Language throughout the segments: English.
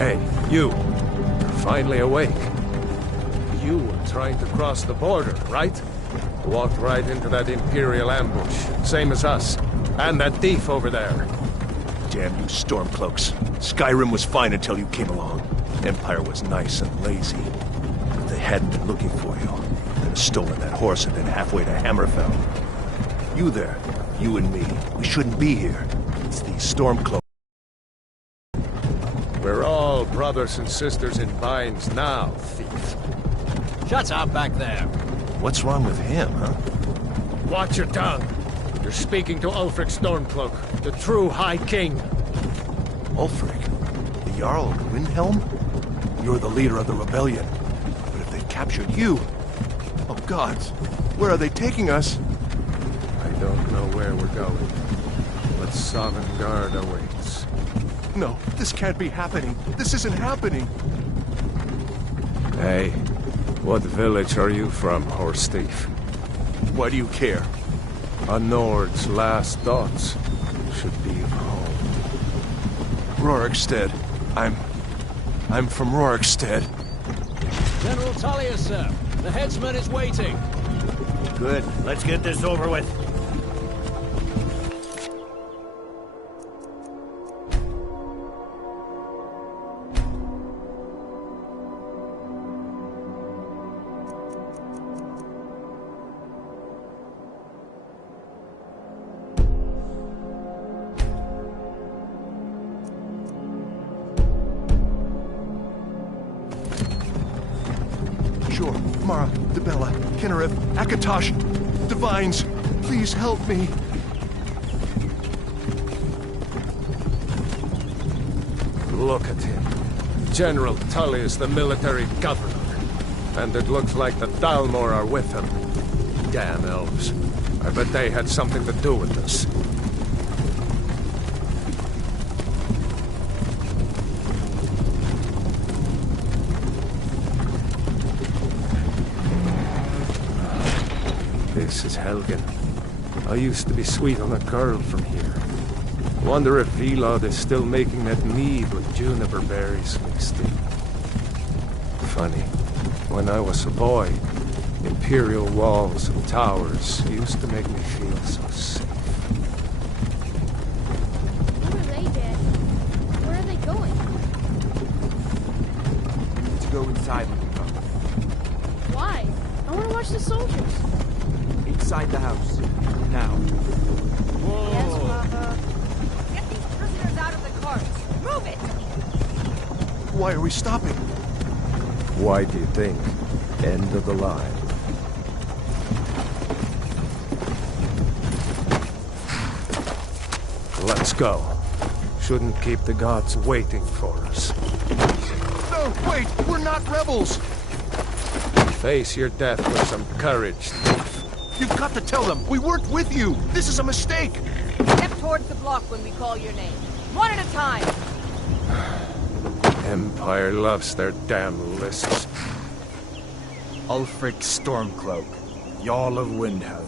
Hey, you. You're finally awake. You were trying to cross the border, right? Walked right into that Imperial ambush, same as us. And that thief over there. Damn you Stormcloaks. Skyrim was fine until you came along. Empire was nice and lazy. If they hadn't been looking for you, they'd have stolen that horse and been halfway to Hammerfell. You there, you and me, we shouldn't be here. It's these Stormcloaks. We're all brothers and sisters in binds now, thief. Shut up back there. What's wrong with him, huh? Watch your tongue. You're speaking to Ulfric Stormcloak, the true High King. Ulfric? The Jarl of Windhelm? You're the leader of the rebellion. But if they captured you... Oh gods, where are they taking us? I don't know where we're going, but Sovngarde awaits. No, this can't be happening. This isn't happening. Hey, what village are you from, horse thief? Why do you care? A Nord's last thoughts should be of home. Rorikstead. I'm from Rorikstead. General Tullius, sir. The headsman is waiting. Good. Let's get this over with. Sure, Mara, Dibella, Kinnereth, Akatosh, Divines, please help me. Look at him. General Tullius, the military governor. And it looks like the Dalmor are with him. Damn elves. I bet they had something to do with this. This is Helgen. I used to be sweet on a girl from here. Wonder if Vilod is still making that mead with juniper berries mixed in. Funny, when I was a boy, imperial walls and towers used to make me feel so safe. Who are they, Dad? Where are they going? We need to go inside when we come. Why? I want to watch the soldiers. Inside the house. Now. Yes, Papa. Get these prisoners out of the cart. Move it! Why are we stopping? Why do you think? End of the line. Let's go. Shouldn't keep the gods waiting for us. No, wait! We're not rebels! Face your death with some courage, thief. You've got to tell them! We weren't with you! This is a mistake! Step towards the block when we call your name. One at a time. Empire loves their damn lists. Ulfric Stormcloak, Jarl of Windhelm.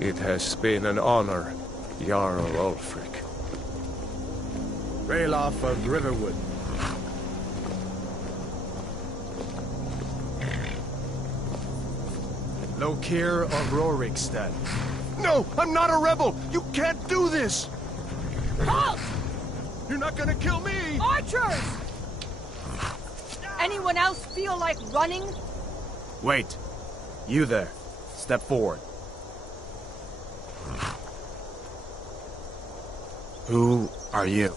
It has been an honor, Jarl Ulfric. Ralof of Riverwood. Lokir of Rorikstead. No! I'm not a rebel! You can't do this! Halt! You're not gonna kill me! Archers! Anyone else feel like running? Wait. You there. Step forward. Who are you?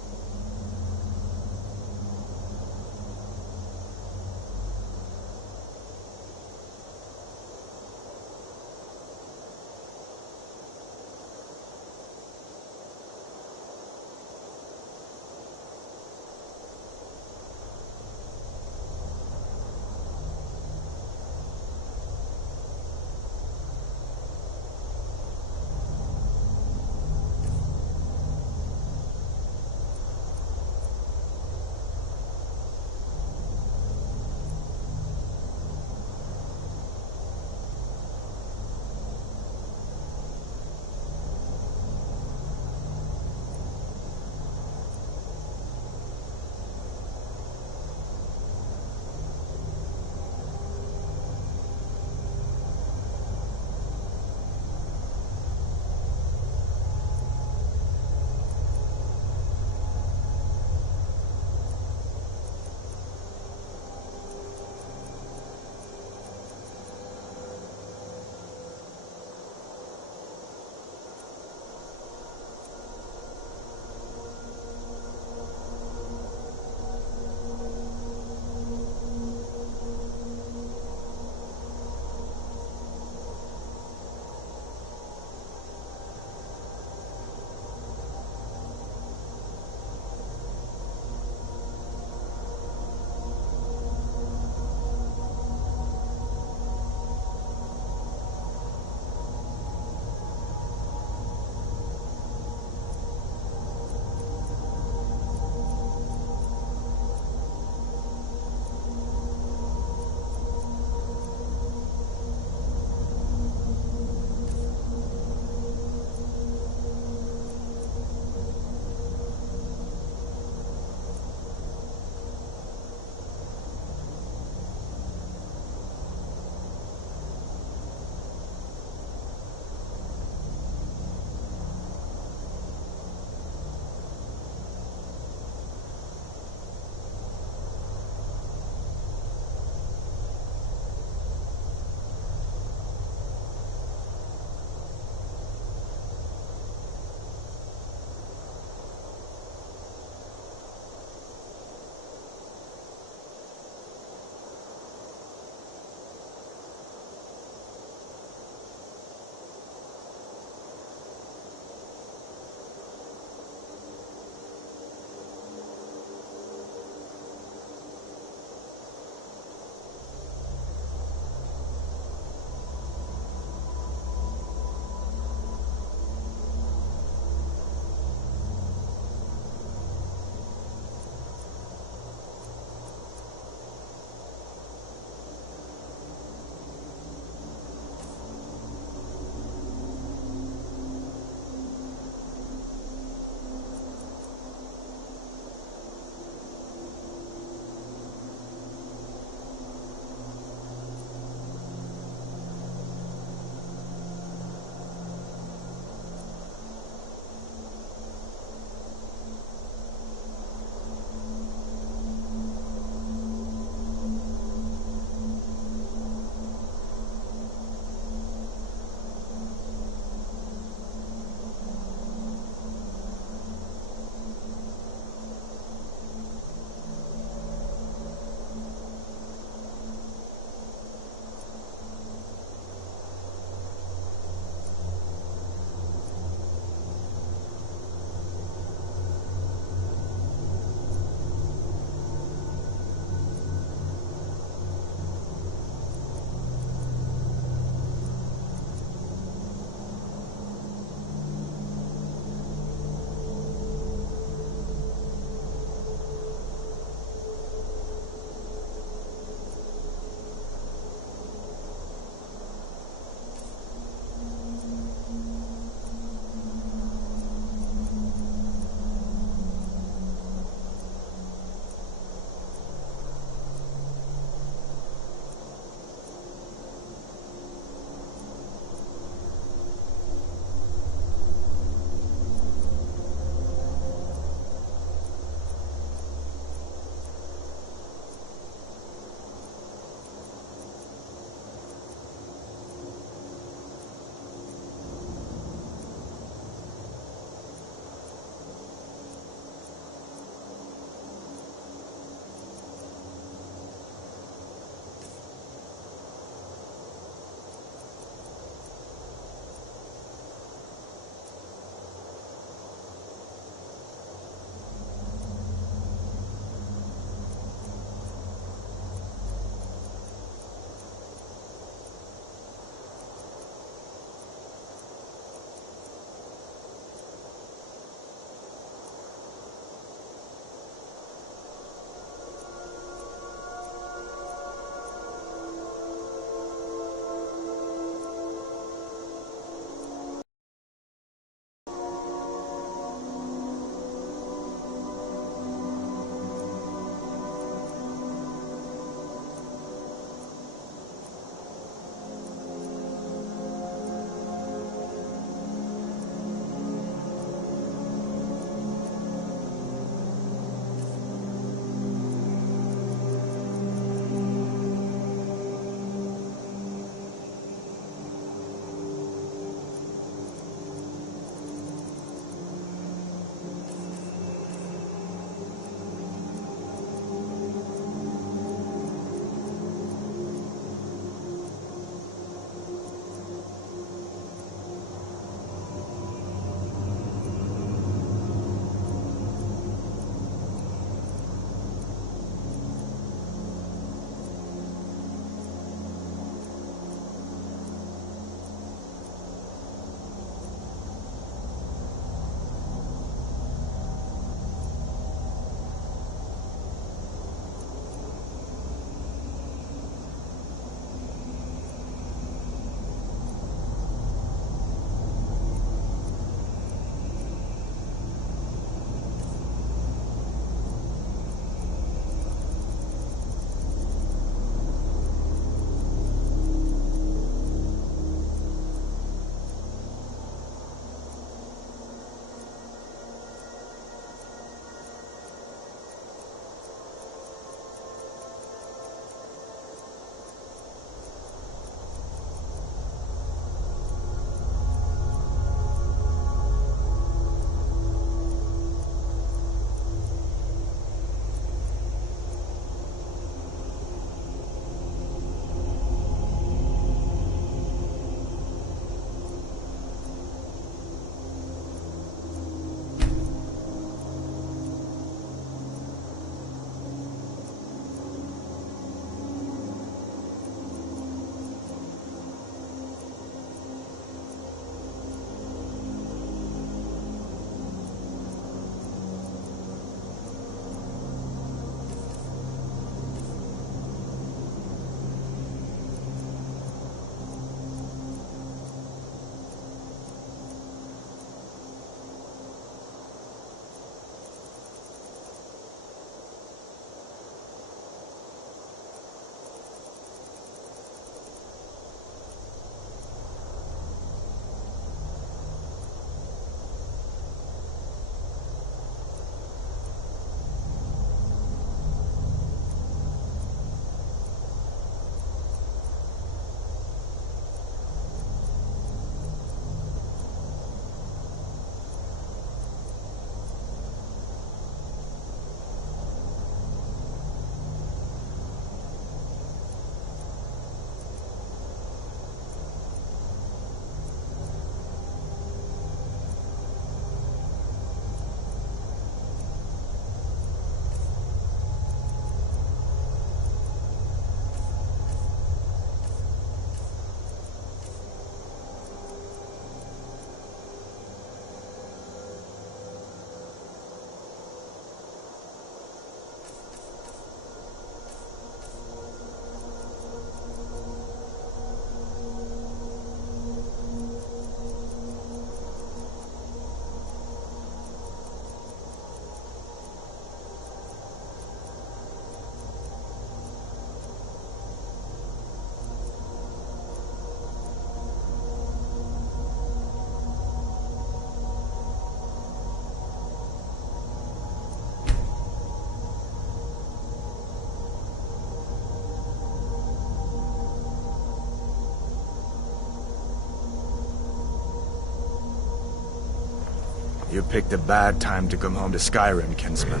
You picked a bad time to come home to Skyrim, kinsman.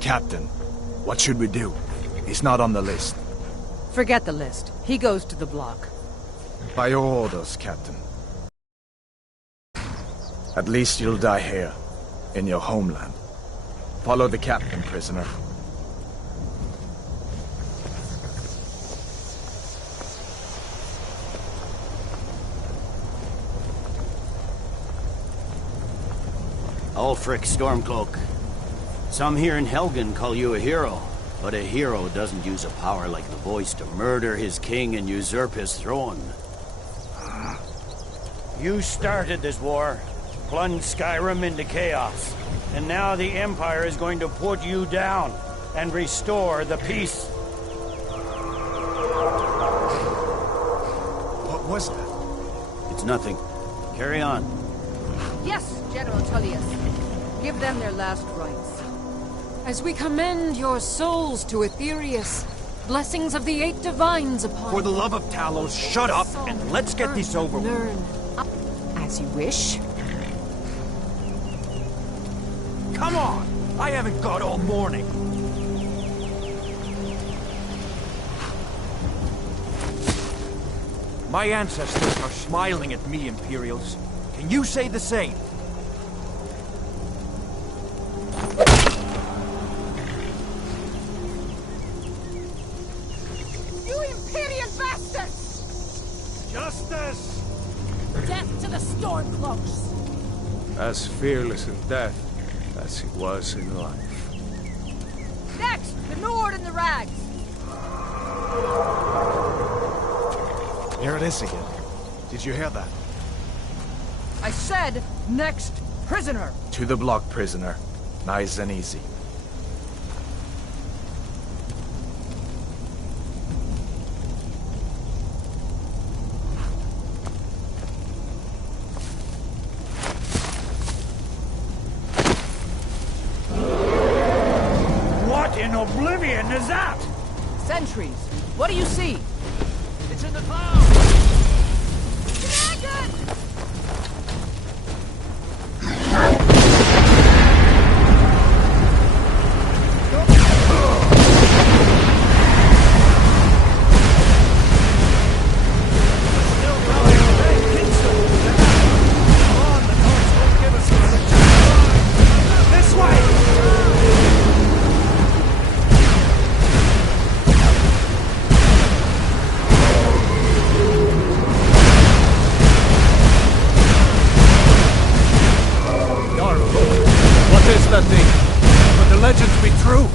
Captain, what should we do? He's not on the list. Forget the list. He goes to the block. By your orders, Captain. At least you'll die here, in your homeland. Follow the captain, prisoner. Ulfric Stormcloak. Some here in Helgen call you a hero, but a hero doesn't use a power like the voice to murder his king and usurp his throne. You started this war, plunged Skyrim into chaos, and now the Empire is going to put you down and restore the peace. What was that? It's nothing. Carry on. Yes, General Tullius. Give them their last rites. As we commend your souls to Aetherius, blessings of the eight divines upon For the you. love of Talos, shut up and let's get this over with. Learn. As you wish. Come on! I haven't got all morning. My ancestors are smiling at me, Imperials. Can you say the same? You Imperial bastards! Justice! Death to the Stormcloaks! As fearless in death as he was in life. Next, the Nord and the Rags! Here it is again. Did you hear that? I said, next, prisoner! To the block, prisoner. Nice and easy. What in oblivion is that? Sentries, what do you see? It's in the clouds! Dragon! legends be true?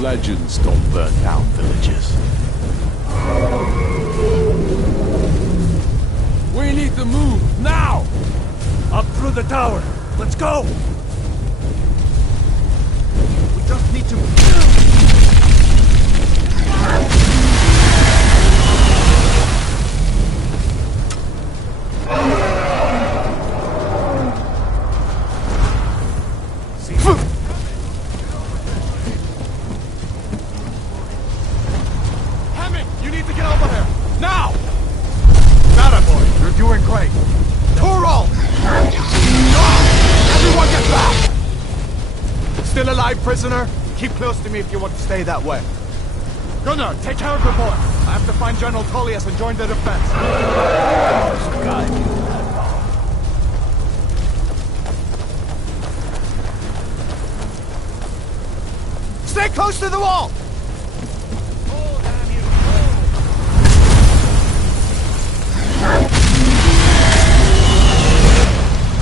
Legends don't burn down villages. We need to move, now! Up through the tower. Let's go! We just need to... You need to get over there! Now! Got it, boy. You're doing great. Toro! Everyone get back! Still alive, prisoner? Keep close to me if you want to stay that way. Gunnar, take care of the boy. I have to find General Tullius and join the defense. Stay close to the wall!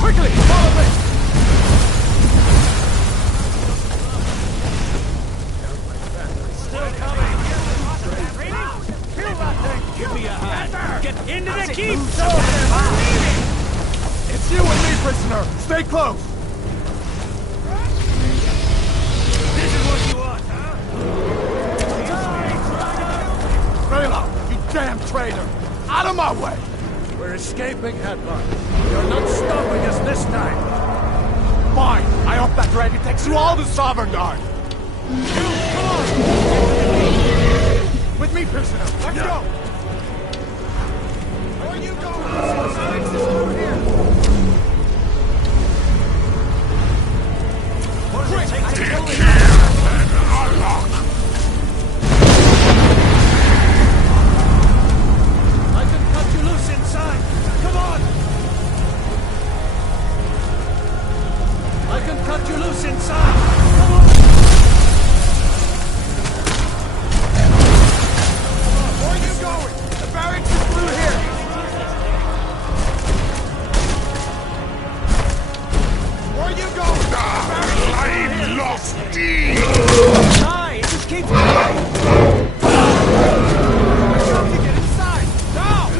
Quickly, follow me! Still coming! Kill that thing! Give me a hand! Get into the keep! It's you and me, prisoner! Stay close! This is what you want, huh? Raylo, you damn traitor! Out of my way! We're escaping, Headlock. You're not stopping us this time. Fine! I hope that dragon takes you all to Sovereign Guard! With me, prisoner! Let's go! Where are you going? Haven't cut you loose inside! Come on! Where are you going? The barracks is through here! Where are you going? I'm lost, deed! Die! It just keeps going! I got to get inside! Now!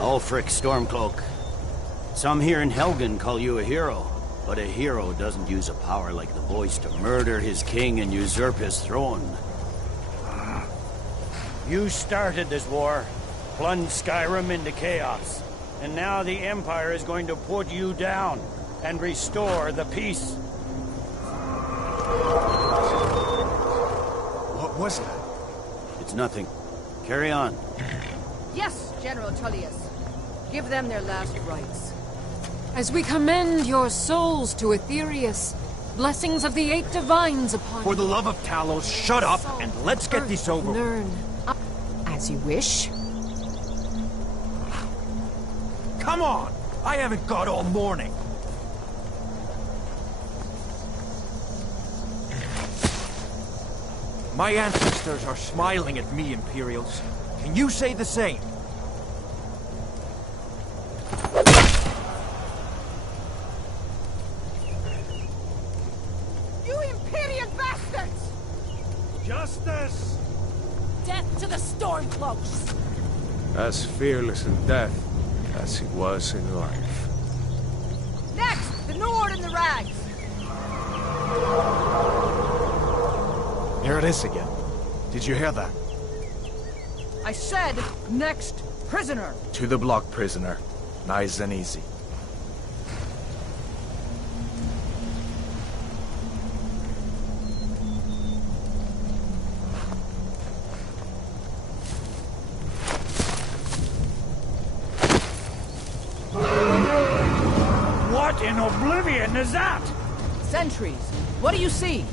Ulfric Stormcloak. Some here in Helgen call you a hero, but a hero doesn't use a power like the voice to murder his king and usurp his throne. You started this war, plunged Skyrim into chaos, and now the Empire is going to put you down and restore the peace. What was that? It's nothing. Carry on. Yes, General Tullius. Give them their last rites. As we commend your souls to Aetherius, blessings of the 8 divines upon For you. the love of Talos, shut up and let's get this over with. Learn. As you wish. Come on! I haven't got all morning. My ancestors are smiling at me, Imperials. Can you say the same? You Imperial bastards! Justice! Death to the Stormcloaks! As fearless in death as he was in life. Next, the Nord and the Rags! Here it is again. Did you hear that? I said, next prisoner! To the block, prisoner. Nice and easy. What in oblivion is that? Sentries, what do you see?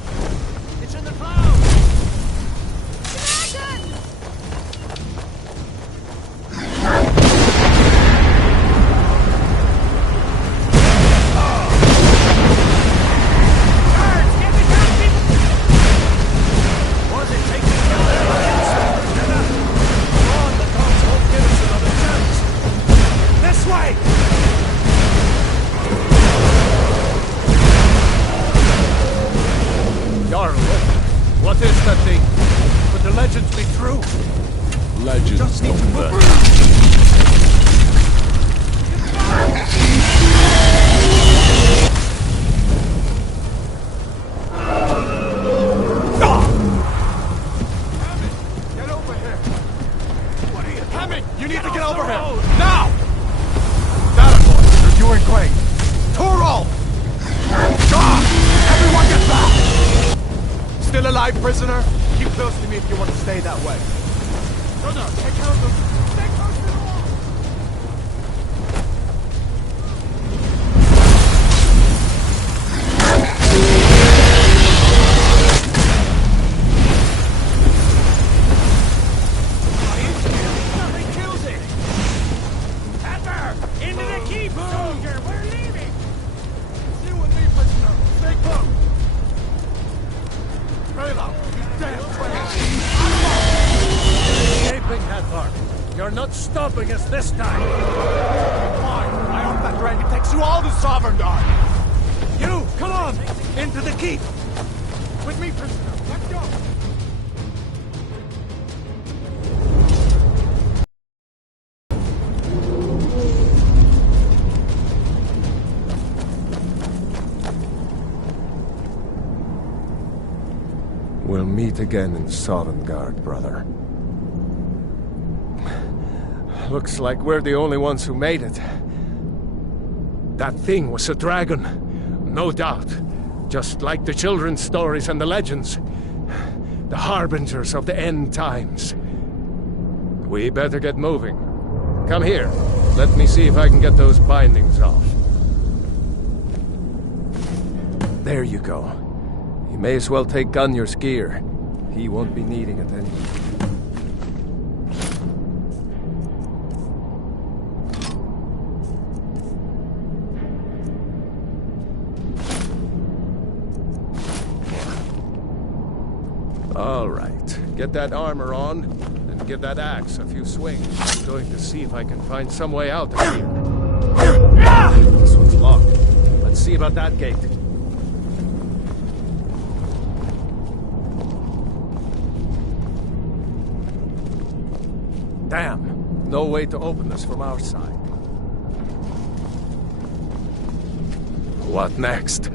It's in the clouds! Dragon! Guards, get me down, people! What does it take to kill their lions? Come on, the gods won't give us another chance. This way! Jarl, what is that thing? Could the legends be true? Legends Just need to don't move. burn. Get over here! What are you... Hammond, you need to get over here! Now! That boy, you're doing great. Turo! John! Everyone get back! Still alive, prisoner? Keep close to me if you want to stay that way. No, take care of them. Stay close to the wall! Nothing kills it! Pepper! Into the keep, soldier! We're leaving! You and me, prisoner. Stay close. Rayla, you damn traitor. Escaping, Hathor. You're not stopping us this time. Fine. I hope that dragon takes you all to Sovereign Guard. You, come on! Into the keep! With me, prisoner. Let's go. We'll meet again in Sovngarde, brother. Looks like we're the only ones who made it. That thing was a dragon, no doubt. Just like the children's stories and the legends. The harbingers of the end times. We better get moving. Come here. Let me see if I can get those bindings off. There you go. You may as well take Gunyar's gear. He won't be needing it anyway. All right, get that armor on, and give that axe a few swings. I'm going to see if I can find some way out of here. This one's locked. Let's see about that gate. Damn, no way to open this from our side. What next?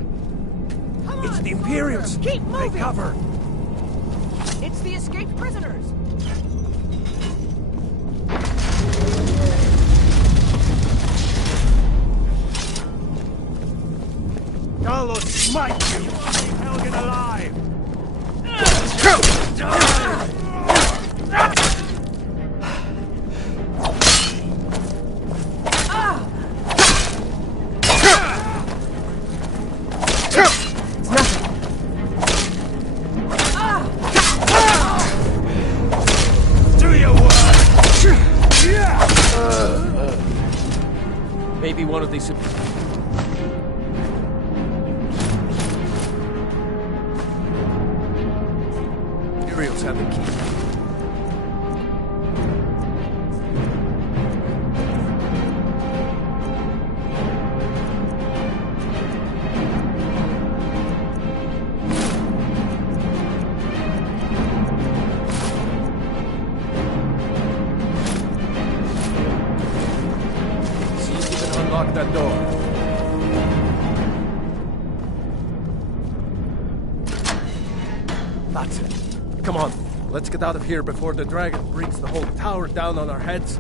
It's the Imperials! Keep moving! Take cover! It's the escaped prisoners! Carlos, smite you! Helgen alive! Maybe one of these... Imperials have the key. Unlock that door. That's it. Come on, let's get out of here before the dragon brings the whole tower down on our heads.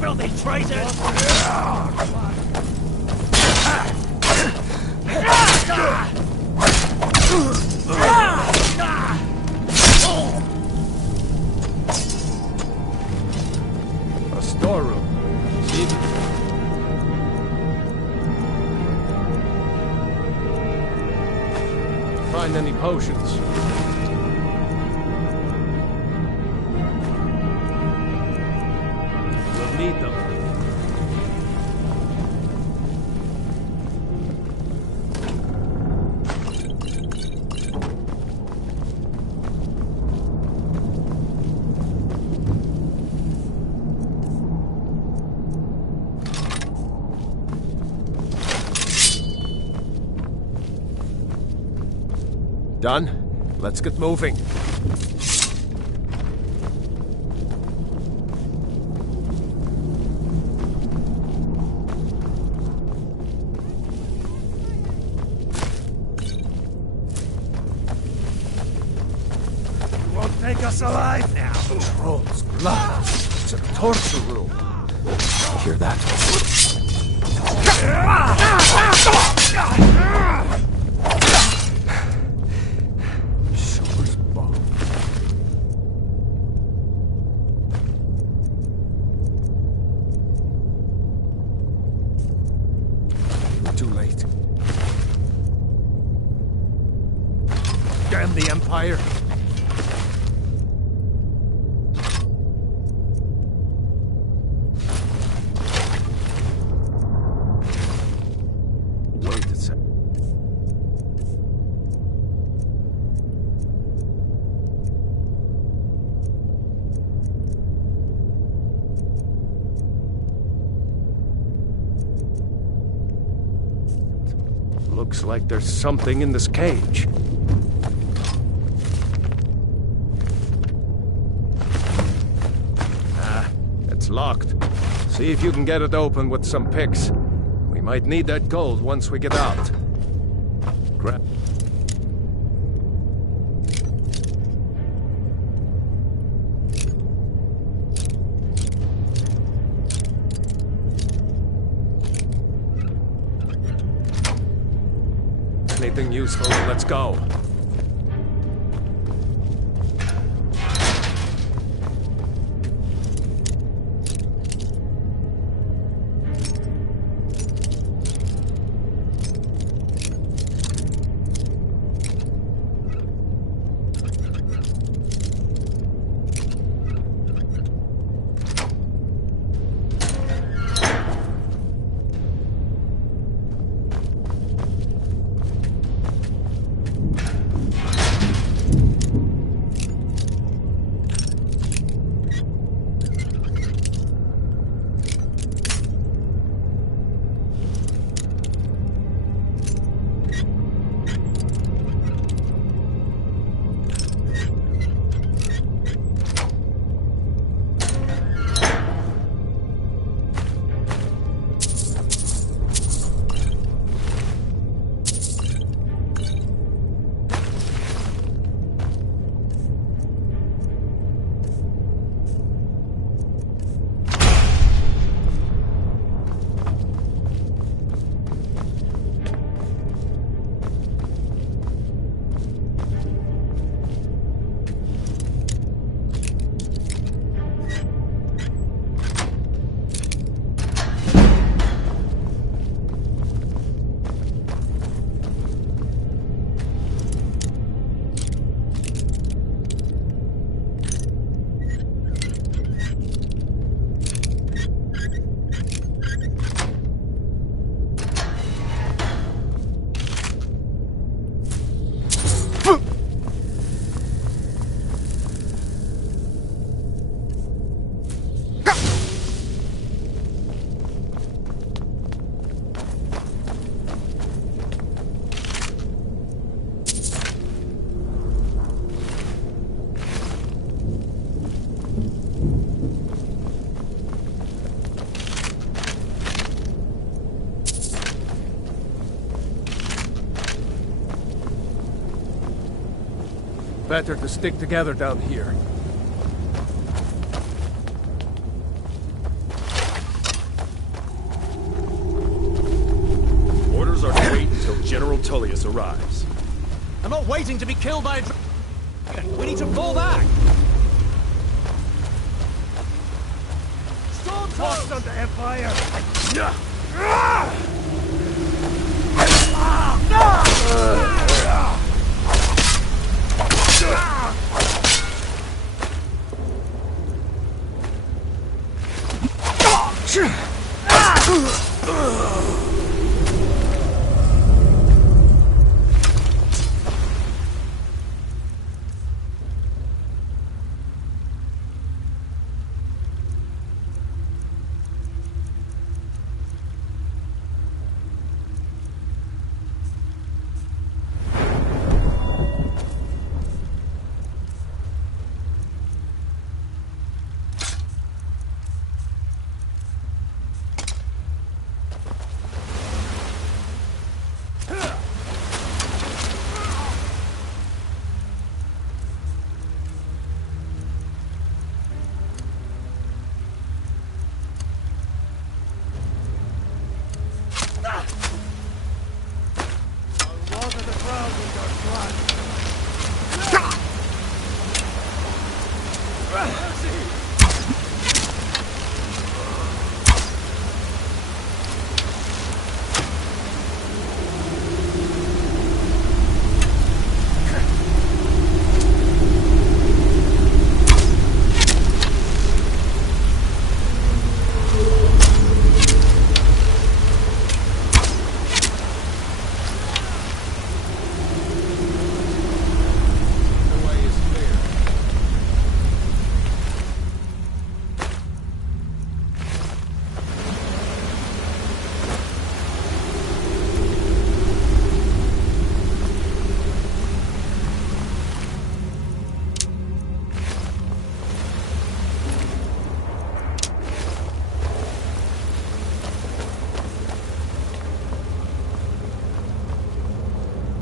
Filthy traitors! A storeroom. See? Find any potions? Need them. Done? Let's get moving. Take us alive now! Trolls, gloves. It's a torture room. Hear that? Shulker's bomb. Too late. Damn the Empire! Looks like there's something in this cage. It's locked. See if you can get it open with some picks. We might need that gold once we get out. Grab. anything useful, let's go. Better to stick together down here. Orders are to wait until General Tullius arrives. I'm not waiting to be killed by a dragon. We need to fall back. Lost on the Empire!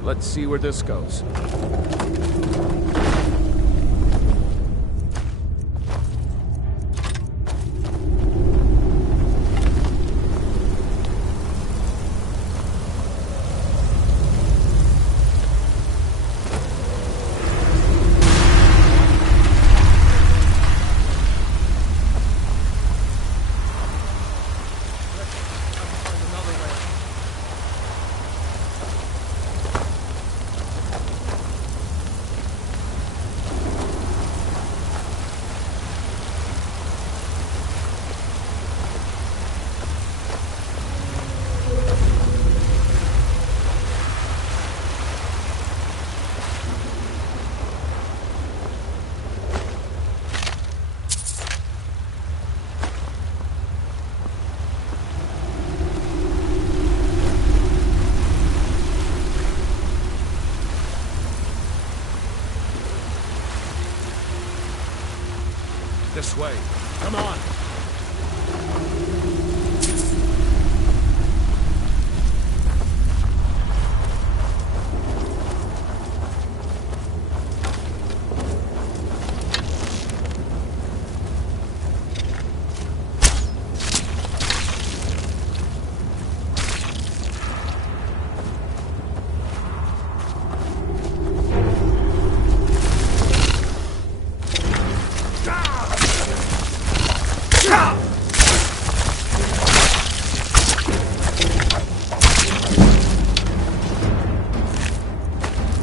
Let's see where this goes. this way. Come on.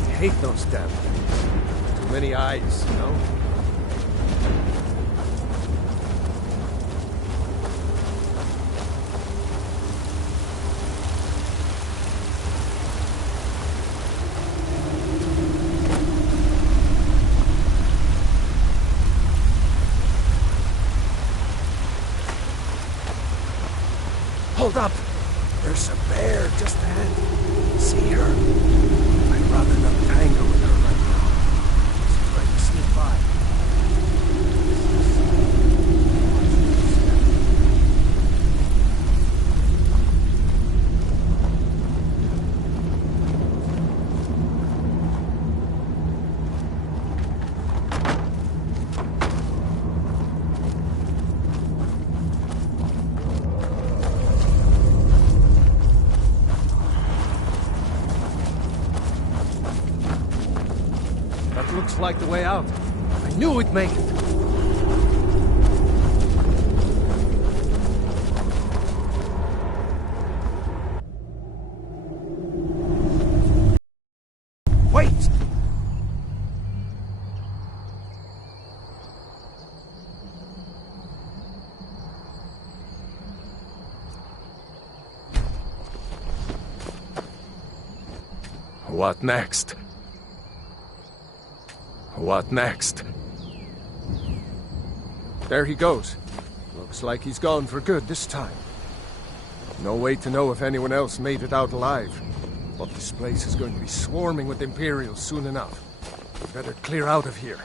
I hate those damn things. Too many eyes, you know? Hold up! There's a bear just ahead. See her? I'd rather not tangle with her right now. She's trying to sneak by. That looks like the way out. I knew we'd make it. Wait! What next? What next? There he goes. Looks like he's gone for good this time. No way to know if anyone else made it out alive. But this place is going to be swarming with Imperials soon enough. We better clear out of here.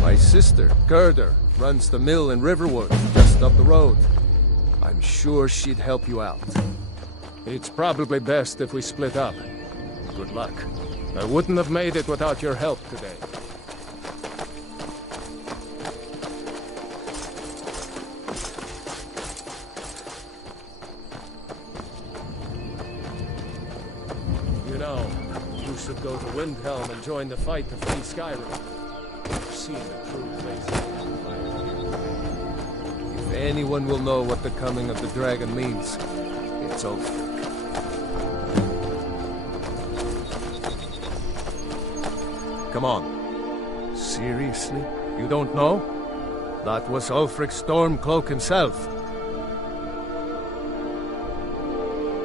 My sister, Gerda, runs the mill in Riverwood, just up the road. I'm sure she'd help you out. It's probably best if we split up. Good luck. I wouldn't have made it without your help today. You know, you should go to Windhelm and join the fight to free Skyrim. You've seen the true face of the Empire. If anyone will know what the coming of the dragon means, it's Ulfric. Come on. Seriously? You don't know? That was Ulfric Stormcloak himself.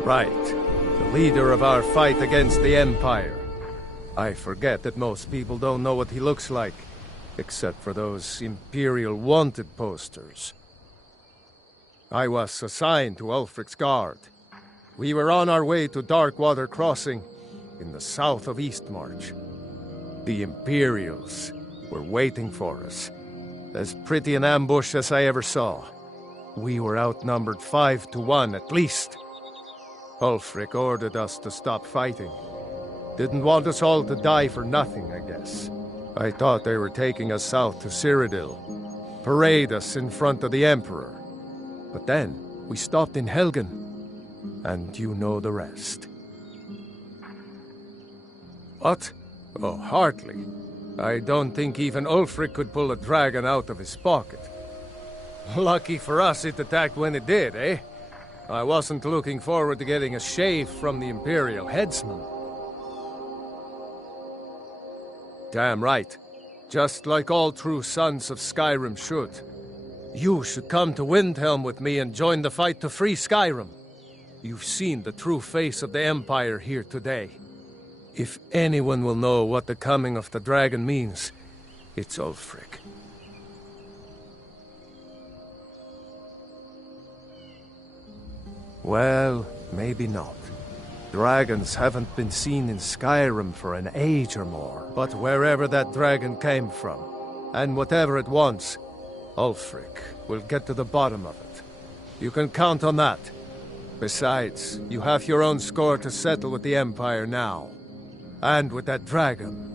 Right. The leader of our fight against the Empire. I forget that most people don't know what he looks like, except for those Imperial wanted posters. I was assigned to Ulfric's guard. We were on our way to Darkwater Crossing, in the south of Eastmarch. The Imperials were waiting for us. As pretty an ambush as I ever saw. We were outnumbered 5 to 1 at least. Ulfric ordered us to stop fighting. Didn't want us all to die for nothing, I guess. I thought they were taking us south to Cyrodiil. Parade us in front of the Emperor. But then, we stopped in Helgen. And you know the rest. What? Oh, hardly. I don't think even Ulfric could pull a dragon out of his pocket. Lucky for us it attacked when it did, eh? I wasn't looking forward to getting a shave from the Imperial headsman. Damn right. Just like all true sons of Skyrim should. You should come to Windhelm with me and join the fight to free Skyrim. You've seen the true face of the Empire here today. If anyone will know what the coming of the dragon means, it's Ulfric. Well, maybe not. Dragons haven't been seen in Skyrim for an age or more. But wherever that dragon came from, And whatever it wants, Ulfric will get to the bottom of it. You can count on that. Besides, you have your own score to settle with the Empire now. And with that dragon.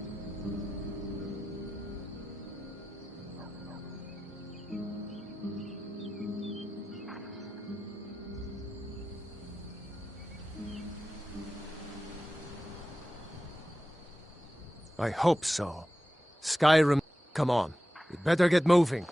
I hope so. Skyrim, come on. We'd better get moving.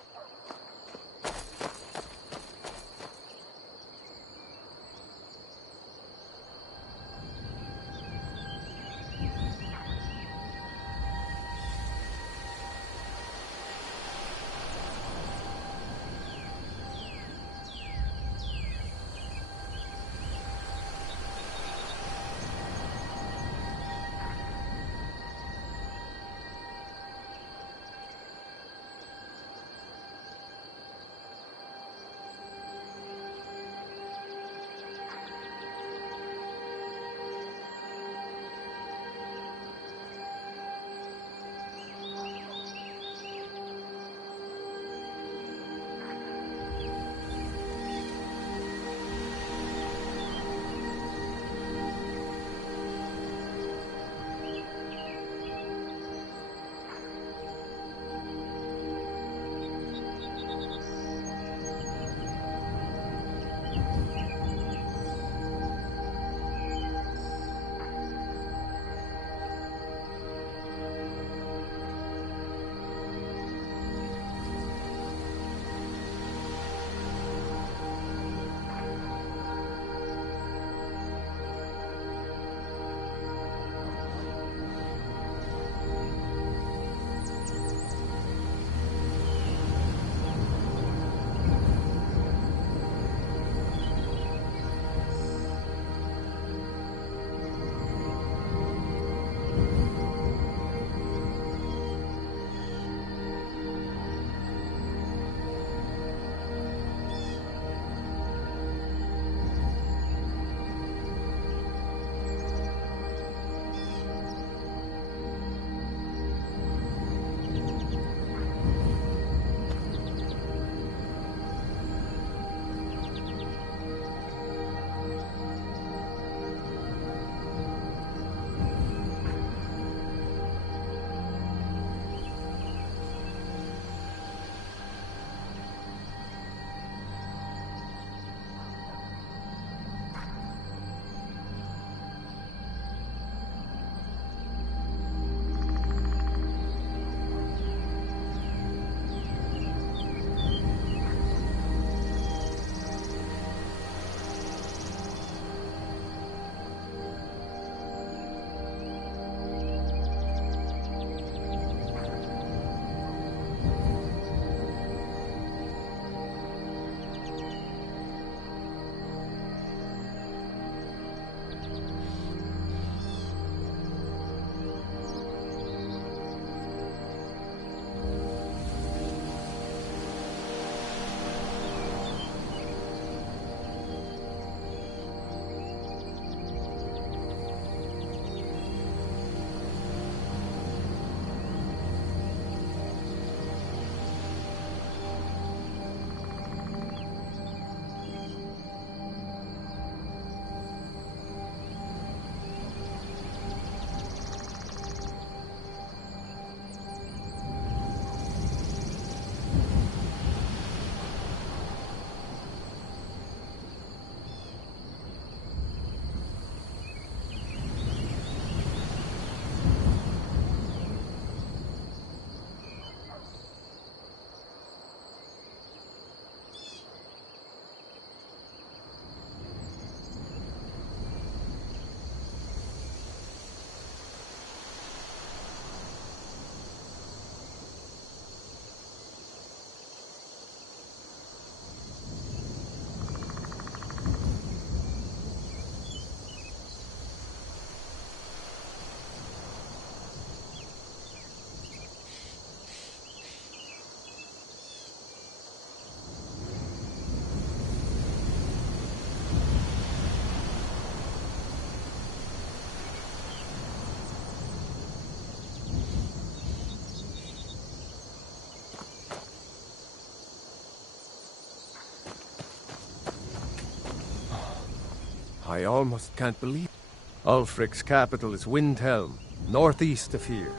I almost can't believe it. Ulfric's capital is Windhelm, northeast of here.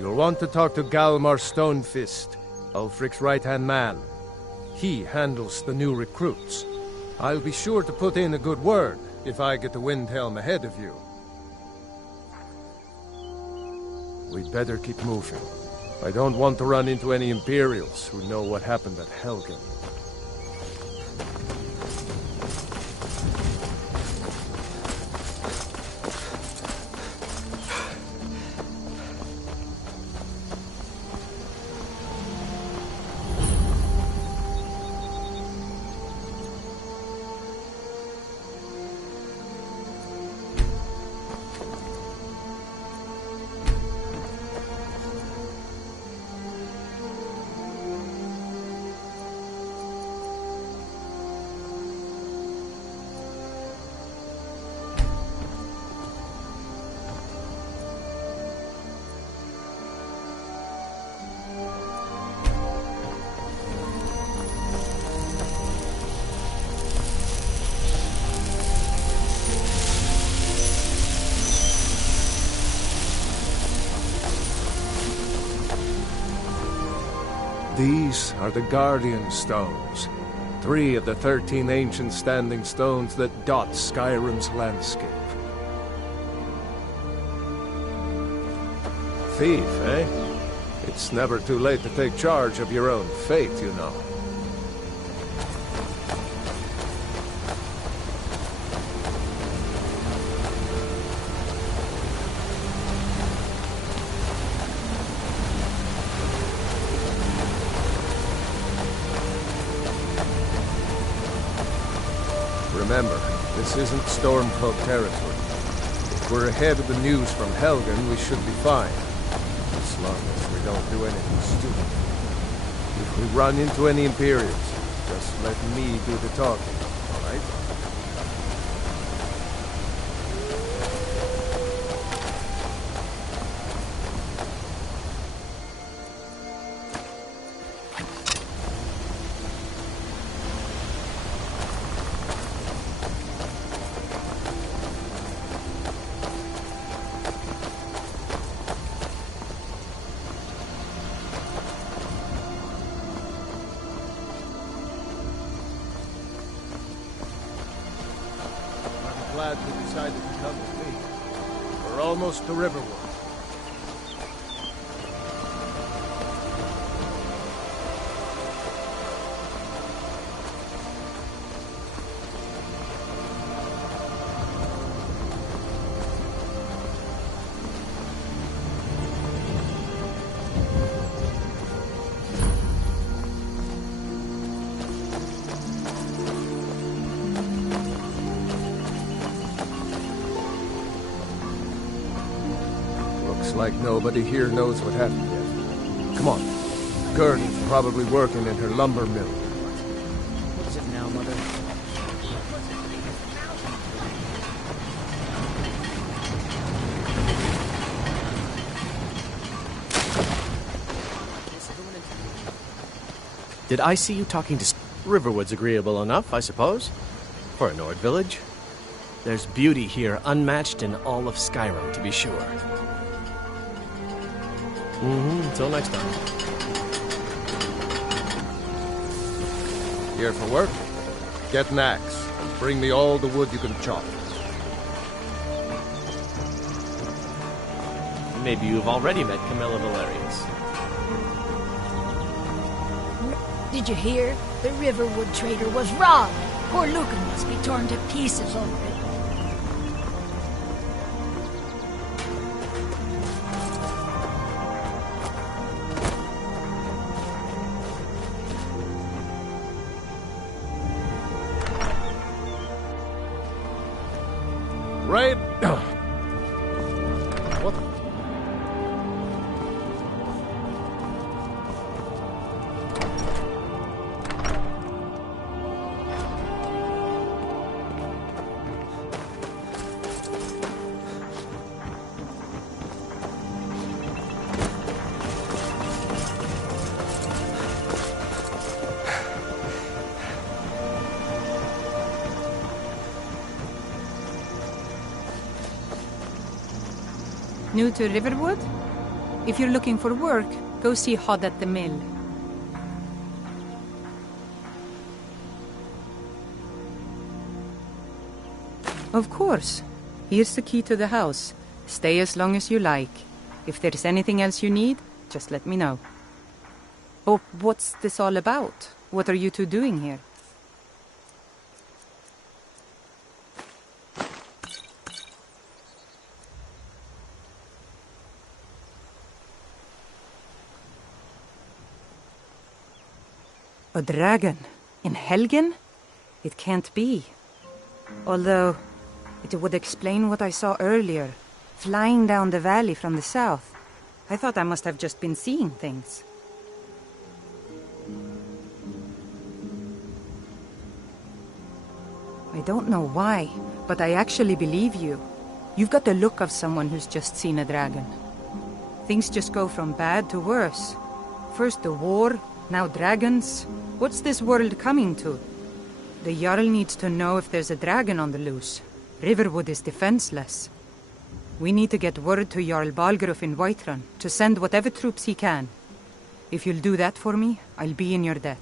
You'll want to talk to Galmar Stonefist, Ulfric's right-hand man. He handles the new recruits. I'll be sure to put in a good word if I get to Windhelm ahead of you. We'd better keep moving. I don't want to run into any Imperials who know what happened at Helgen. These are the Guardian Stones, 3 of the 13 ancient standing stones that dot Skyrim's landscape. Thief, eh? It's never too late to take charge of your own fate, you know. Remember, this isn't Stormcloak territory. If we're ahead of the news from Helgen, we should be fine. As long as we don't do anything stupid. If we run into any Imperials, just let me do the talking, alright? Glad you decided to come with me. We're almost to Riverwood. Like nobody here knows what happened yet. Come on. Gerden's probably working in her lumber mill. What is it now, Mother? Did I see you talking to... Riverwood's agreeable enough, I suppose. For a Nord village. There's beauty here unmatched in all of Skyrim, to be sure. Until next time. Here for work? Get an axe, and bring me all the wood you can chop. Maybe you've already met Camilla Valerius. Did you hear? The Riverwood trader was robbed. Poor Lucan must be torn to pieces over it. Raid! What? New to Riverwood? If you're looking for work, go see Hod at the mill. Of course. Here's the key to the house. Stay as long as you like. If there's anything else you need, just let me know. Oh, what's this all about? What are you two doing here? A dragon? In Helgen? It can't be. Although, it would explain what I saw earlier, flying down the valley from the south. I thought I must have just been seeing things. I don't know why, but I actually believe you. You've got the look of someone who's just seen a dragon. Things just go from bad to worse. First the war, now dragons. What's this world coming to? The Jarl needs to know if there's a dragon on the loose. Riverwood is defenseless. We need to get word to Jarl Balgruuf in Whiterun to send whatever troops he can. If you'll do that for me, I'll be in your debt.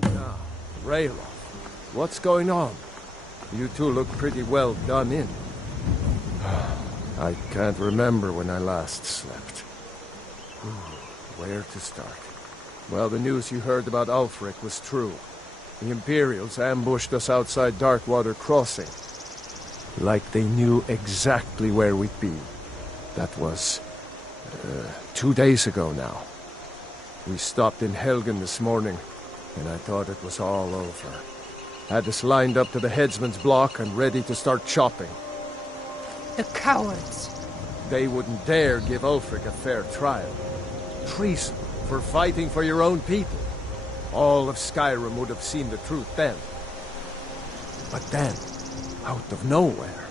Now, Rayloff, what's going on? You two look pretty well done in. I can't remember when I last slept. Where to start? Well, the news you heard about Ulfric was true. The Imperials ambushed us outside Darkwater Crossing. Like they knew exactly where we'd be. That was 2 days ago now. We stopped in Helgen this morning, and I thought it was all over. Had us lined up to the headsman's block and ready to start chopping. The cowards! They wouldn't dare give Ulfric a fair trial. Treason for fighting for your own people. All of Skyrim would have seen the truth then. But then, out of nowhere,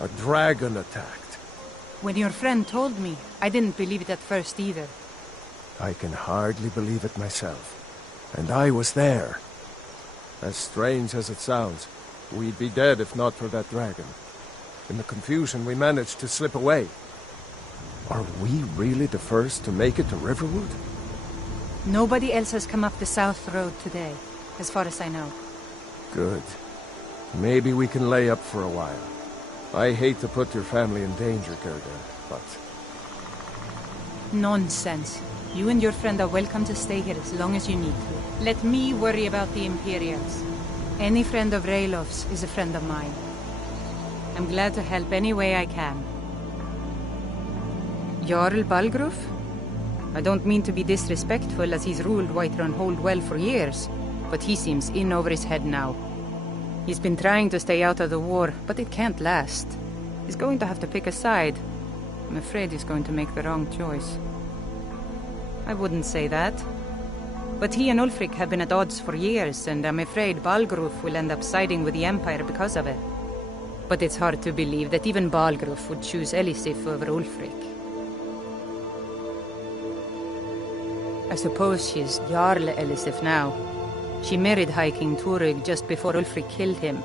a dragon attacked. When your friend told me, I didn't believe it at first either. I can hardly believe it myself. And I was there. As strange as it sounds, we'd be dead if not for that dragon. In the confusion, we managed to slip away. Are we really the first to make it to Riverwood? Nobody else has come up the South Road today, as far as I know. Good. Maybe we can lay up for a while. I hate to put your family in danger, Gerda, but... Nonsense. You and your friend are welcome to stay here as long as you need to. Let me worry about the Imperials. Any friend of Rayloff's is a friend of mine. I'm glad to help any way I can. Jarl Balgruuf? I don't mean to be disrespectful, as he's ruled Whiterun Hold well for years, but he seems in over his head now. He's been trying to stay out of the war, but it can't last. He's going to have to pick a side. I'm afraid he's going to make the wrong choice. I wouldn't say that. But he and Ulfric have been at odds for years, and I'm afraid Balgruuf will end up siding with the Empire because of it. But it's hard to believe that even Balgruuf would choose Elisif over Ulfric. I suppose she's Jarl Elisif now. She married High King Turig just before Ulfric killed him.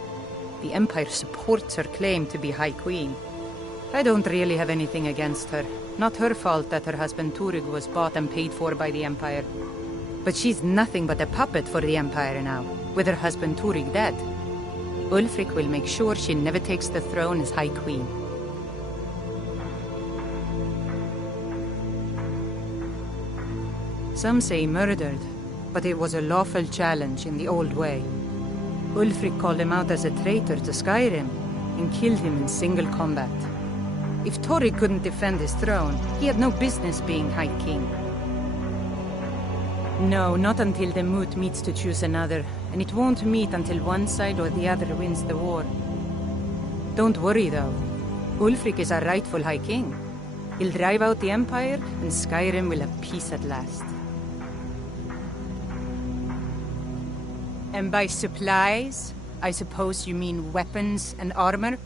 The Empire supports her claim to be High Queen. I don't really have anything against her. Not her fault that her husband Turig was bought and paid for by the Empire. But she's nothing but a puppet for the Empire now, with her husband Turig dead. Ulfric will make sure she never takes the throne as High Queen. Some say murdered, but it was a lawful challenge in the old way. Ulfric called him out as a traitor to Skyrim, and killed him in single combat. If Turig couldn't defend his throne, he had no business being High King. No, not until the Moot meets to choose another, and it won't meet until one side or the other wins the war. Don't worry, though. Ulfric is our rightful High King. He'll drive out the Empire, and Skyrim will have peace at last. And by supplies, I suppose you mean weapons and armor?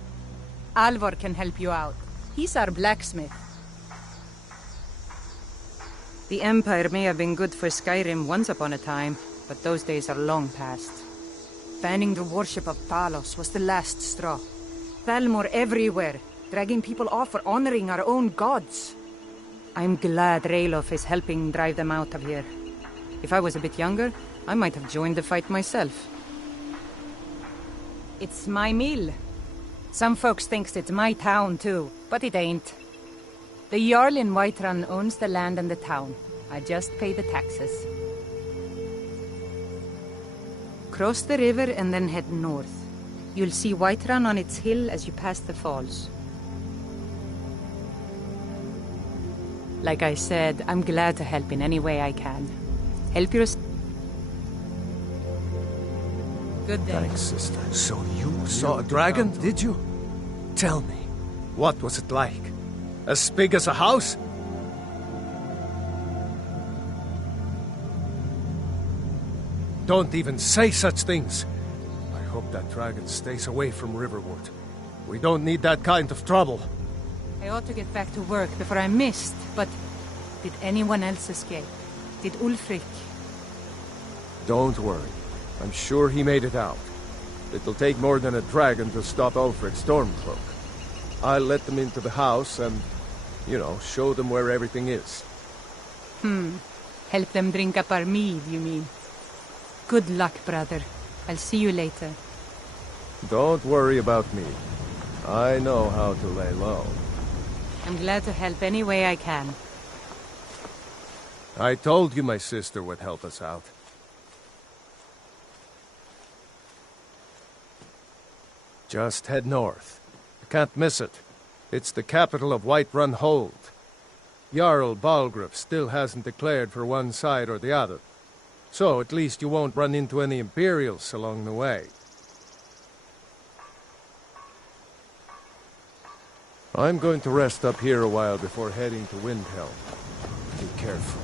Alvor can help you out. He's our blacksmith. The Empire may have been good for Skyrim once upon a time, but those days are long past. Banning the worship of Talos was the last straw. Thalmor everywhere, dragging people off for honoring our own gods. I'm glad Ralof is helping drive them out of here. If I was a bit younger, I might have joined the fight myself. It's my mill. Some folks thinks it's my town too, but it ain't. The Jarl in Whiterun owns the land and the town. I just pay the taxes. Cross the river and then head north. You'll see Whiterun on its hill as you pass the falls. Like I said, I'm glad to help in any way I can. Help your... Good day. Thanks, sister. So you saw a dragon, did you? Tell me, what was it like? As big as a house? Don't even say such things. I hope that dragon stays away from Riverwood. We don't need that kind of trouble. I ought to get back to work before I missed, but did anyone else escape? Did Ulfric? Don't worry. I'm sure he made it out. It'll take more than a dragon to stop Ulfric's Stormcloak. I'll let them into the house and, you know, show them where everything is. Help them drink up our mead, you mean? Good luck, brother. I'll see you later. Don't worry about me. I know how to lay low. I'm glad to help any way I can. I told you my sister would help us out. Just head north. You can't miss it. It's the capital of Whiterun Hold. Jarl Balgruuf still hasn't declared for one side or the other. So at least you won't run into any Imperials along the way. I'm going to rest up here a while before heading to Windhelm. Be careful.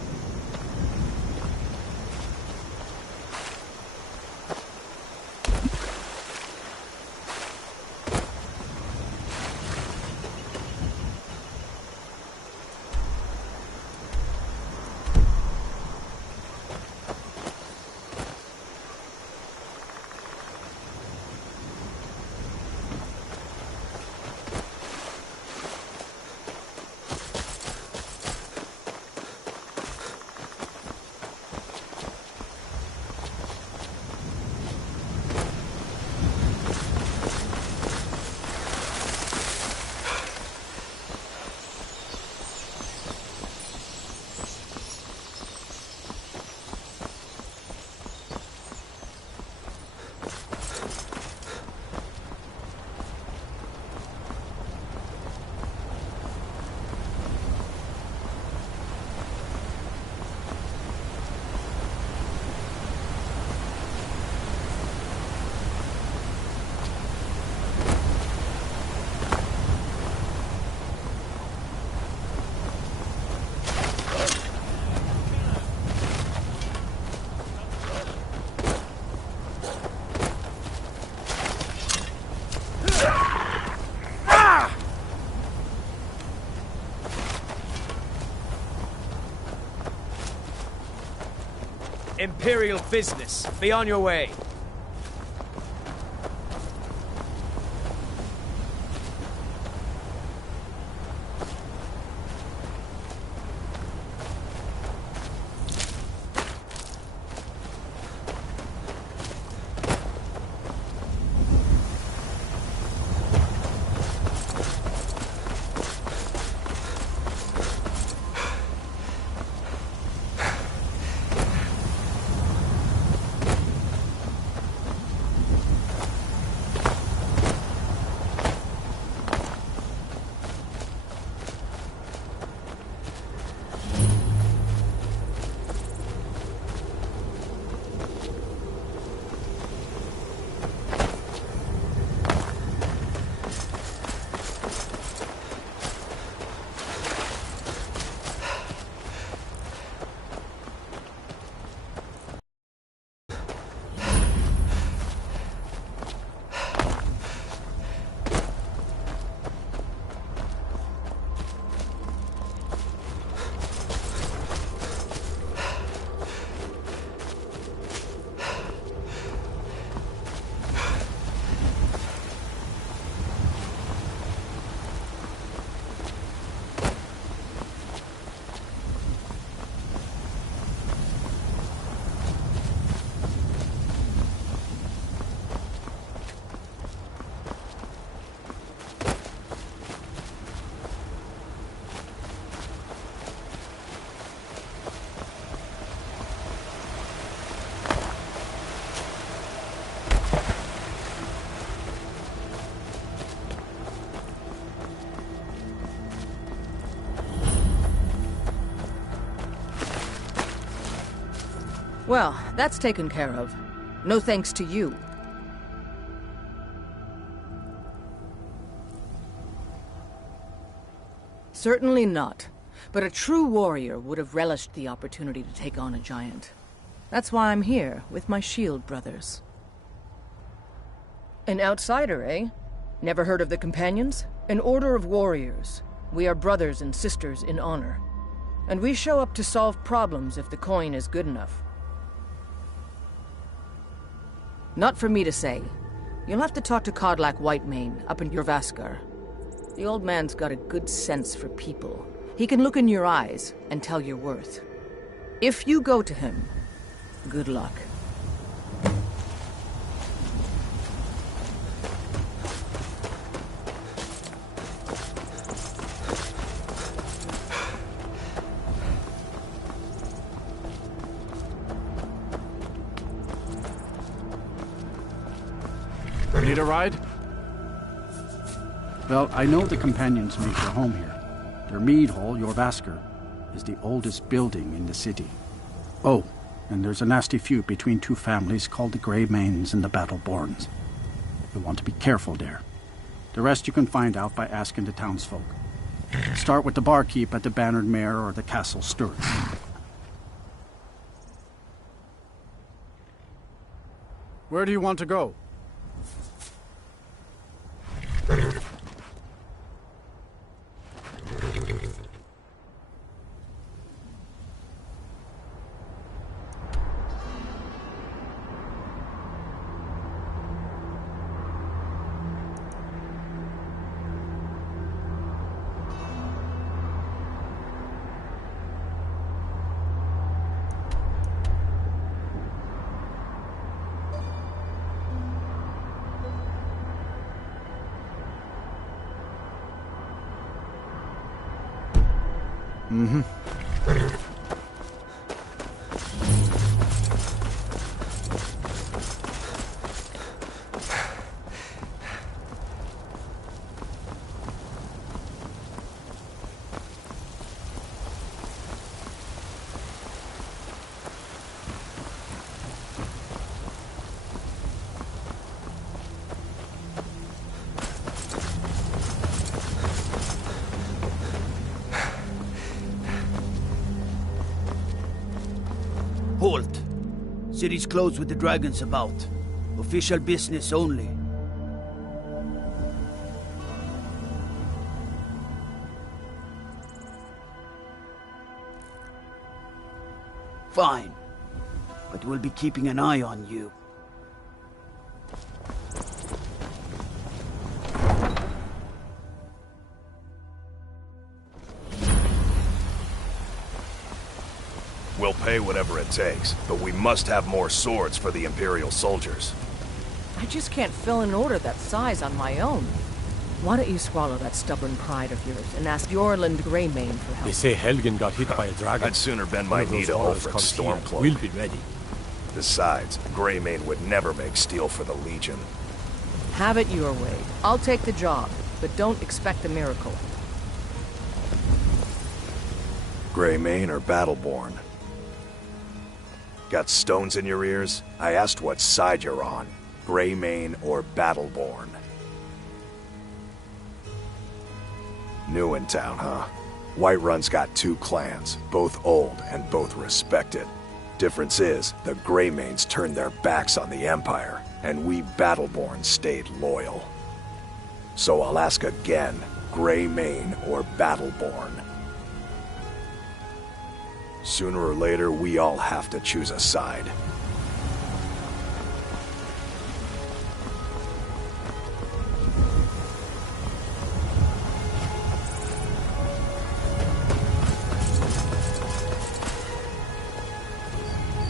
Imperial business. Be on your way. Well, that's taken care of. No thanks to you. Certainly not. But a true warrior would have relished the opportunity to take on a giant. That's why I'm here, with my shield brothers. An outsider, eh? Never heard of the Companions? An order of warriors. We are brothers and sisters in honor. And we show up to solve problems if the coin is good enough. Not for me to say. You'll have to talk to Kodlak Whitemane up in Jorvaskar. The old man's got a good sense for people. He can look in your eyes and tell your worth. If you go to him, good luck. Need a ride? Well, I know the Companions make their home here. Their mead hall, Jorvaskar, is the oldest building in the city. Oh, and there's a nasty feud between two families called the Greymanes and the Battleborns. You'll want to be careful there. The rest you can find out by asking the townsfolk. Start with the barkeep at the Bannered Mare or the Castle Steward. Where do you want to go? Mm-hmm. Halt! City's closed with the dragons about. Official business only. Fine. But we'll be keeping an eye on you. We'll pay whatever it takes, but we must have more swords for the Imperial soldiers. I just can't fill an order that size on my own. Why don't you swallow that stubborn pride of yours and ask Jorland Greymane for help? They say Helgen got hit by a dragon. I'd sooner bend my knee to Ulfric's Stormcloak. We'll be ready. Besides, Greymane would never make steel for the Legion. Have it your way. I'll take the job, but don't expect a miracle. Greymane or Battleborn? Got stones in your ears? I asked what side you're on. Greymane or Battleborn? New in town, huh? Whiterun's got two clans, both old and both respected. Difference is, the Greymanes turned their backs on the Empire, and we Battleborn stayed loyal. So I'll ask again, Greymane or Battleborn? Sooner or later, we all have to choose a side.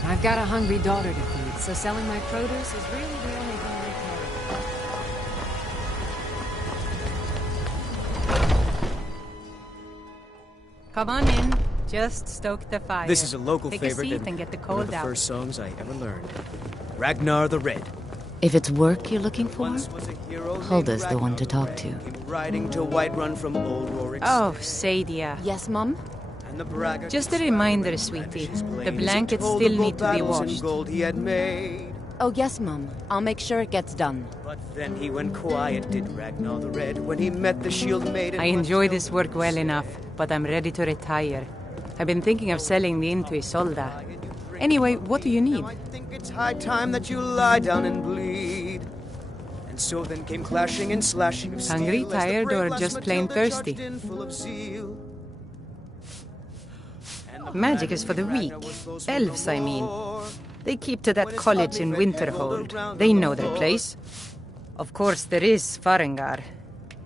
I've got a hungry daughter to feed, so selling my produce is really the only thing I care about. Come on in. Just stoke the fire. This is a local Take favorite a seat and get the one cold of the out. first songs I ever learned. Ragnar the Red. If it's work you're looking for, Once was a hero Hulda's named the one to Ragnar talk the to. Red. Came riding to Whiterun from Old Rorik's. Oh, Sadia. Yes, Mum? Just a reminder, sweetie. The blankets still need to be washed. Oh, yes, Mum. I'll make sure it gets done. But then he went quiet, did Ragnar the Red, when he met the shield maiden. I enjoy this work well enough, but I'm ready to retire. I've been thinking of selling me into Isolda. Anyway, what do you need? Now I think it's high time that you lie down and bleed. And so then came clashing and slashing of steel. Hungry, tired, or just plain thirsty? Magic is for the weak. Elves, I mean. They keep to that college in Winterhold. They know their place. Of course, there is Farengar.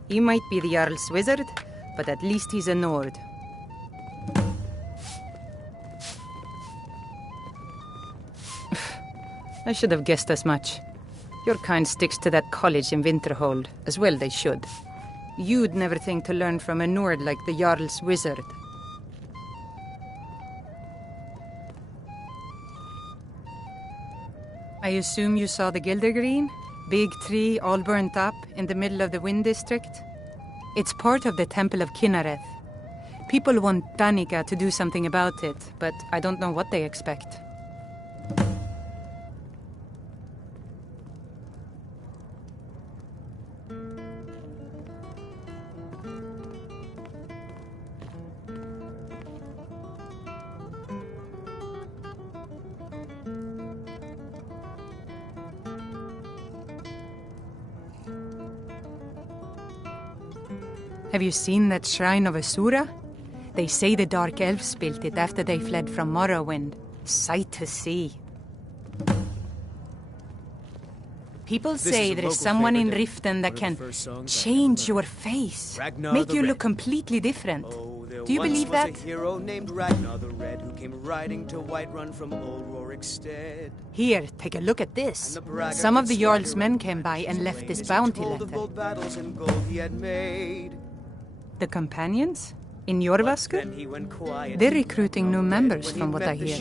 He might be the Jarl's wizard, but at least he's a Nord. I should have guessed as much. Your kind sticks to that college in Winterhold, as well they should. You'd never think to learn from a Nord like the Jarl's wizard. I assume you saw the Gildergreen? Big tree, all burnt up, in the middle of the Wind District? It's part of the Temple of Kinnareth. People want Danica to do something about it, but I don't know what they expect. Have you seen that shrine of Asura? They say the Dark Elves built it after they fled from Morrowind. Sight to see. People say there's someone in Riften that can change your face, make you look completely different. Do you believe that? A hero named Ragnar the Red who came riding to Whiterun from Old Rorikstead. Here, take a look at this. Some of the Jarl's men came by and left this bounty letter. The companions? In Jorvaskr? They're recruiting new members from what I hear.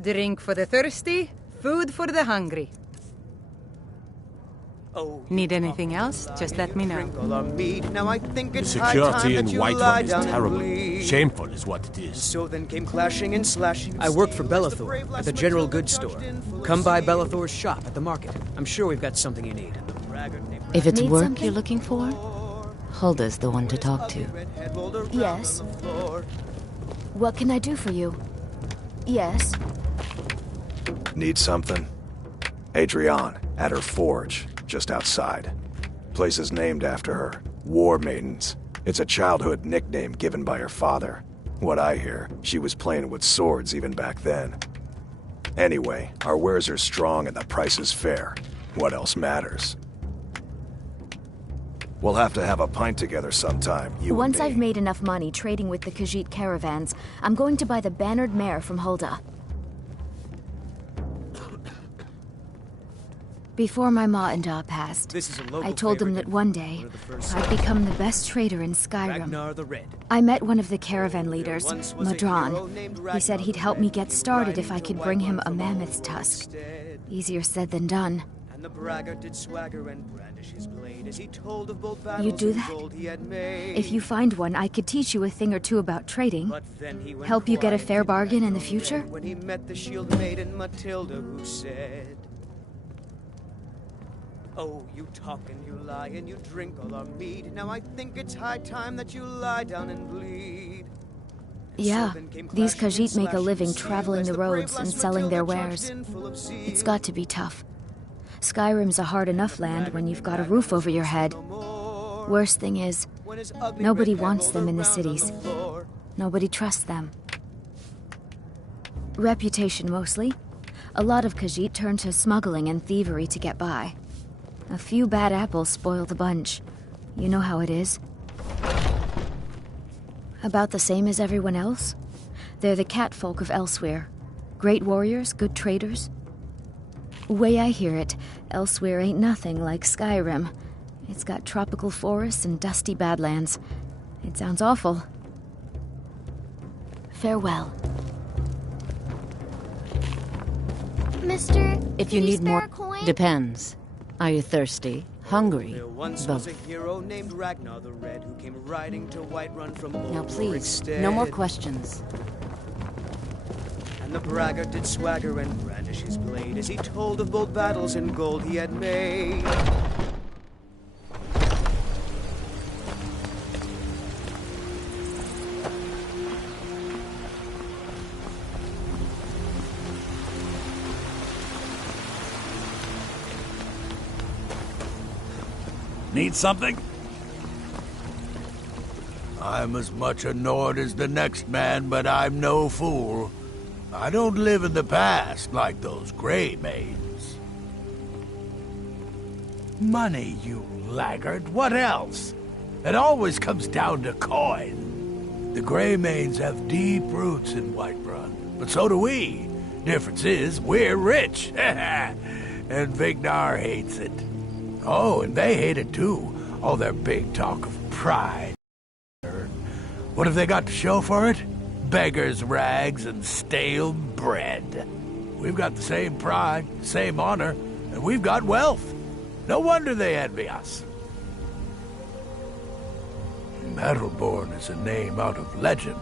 Drink for the thirsty, food for the hungry. Need anything else? Just let me know. The security in Whiterun is terrible. Shameful is what it is. So then came clashing and slashing. I work for Bellathor at the general goods store. Come by Bellathor's shop at the market. I'm sure we've got something you need. If it's work you're looking for, Hulda's the one to talk to. Yes. What can I do for you? Yes. Need something? Adrienne, at her forge, just outside. Place is named after her. War Maidens. It's a childhood nickname given by her father. What I hear, she was playing with swords even back then. Anyway, our wares are strong and the price is fair. What else matters? We'll have to have a pint together sometime, you Once and me. I've made enough money trading with the Khajiit caravans, I'm going to buy the bannered mare from Hulda. Before my ma and Da passed, I told them that one day I'd become the best trader in Skyrim. I met one of the caravan leaders, Madron. He said he'd help me get started if I could bring him a mammoth's tusk. Easier said than done. And the braggart did swagger and brandish his blade as he told of bold You battles do and that? gold he had made. If you find one, I could teach you a thing or two about trading. Help you get a fair bargain in the future. When he met the shield maiden Matilda, who said, "Oh, you talk and you lie and you drink all our mead. Now I think it's high time that you lie down and bleed." Yeah, these Khajiit make a living traveling the roads and selling their wares. It's got to be tough. Skyrim's a hard enough land when you've got a roof over your head. Worst thing is, nobody wants them in the cities. Nobody trusts them. Reputation mostly. A lot of Khajiit turn to smuggling and thievery to get by. A few bad apples spoil the bunch. You know how it is. About the same as everyone else. They're the catfolk of Elsewhere. Great warriors, good traders. Way I hear it, Elsewhere ain't nothing like Skyrim. It's got tropical forests and dusty badlands. It sounds awful. Farewell. Mister, If you need more, depends. Are you thirsty? Hungry. There once was a hero named Ragnar the Red who came riding to Whiterun from Now please, Ulfric's no more stead. questions. And the braggart did swagger and brandish his blade as he told of bold battles and gold he had made. Need something? I'm as much a Nord as the next man, but I'm no fool. I don't live in the past like those Grey Maids. Money, you laggard. What else? It always comes down to coin. The Grey Maids have deep roots in Whiterun, but so do we. Difference is, we're rich. And Vignar hates it. Oh, and they hate it too. All their big talk of pride. What have they got to show for it? Beggars' rags and stale bread. We've got the same pride, same honor, and we've got wealth. No wonder they envy us. Battleborn is a name out of legend,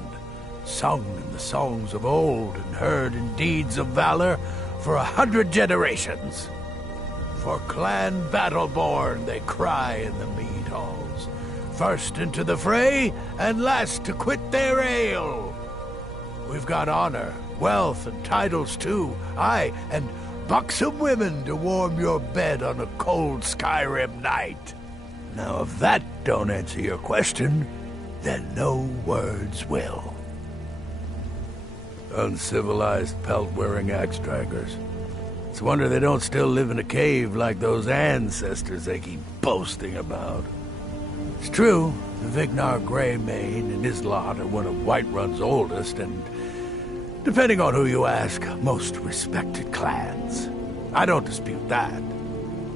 sung in the songs of old and heard in deeds of valor for 100 generations. For Clan Battleborn, they cry in the mead halls. First into the fray, and last to quit their ale. We've got honor, wealth, and titles too. Aye, and buxom women to warm your bed on a cold Skyrim night. Now, if that don't answer your question, then no words will. Uncivilized pelt-wearing axe-draggers. It's a wonder they don't still live in a cave like those ancestors they keep boasting about. It's true, the Vignar Greymane and his lot are one of Whiterun's oldest and, depending on who you ask, most respected clans. I don't dispute that.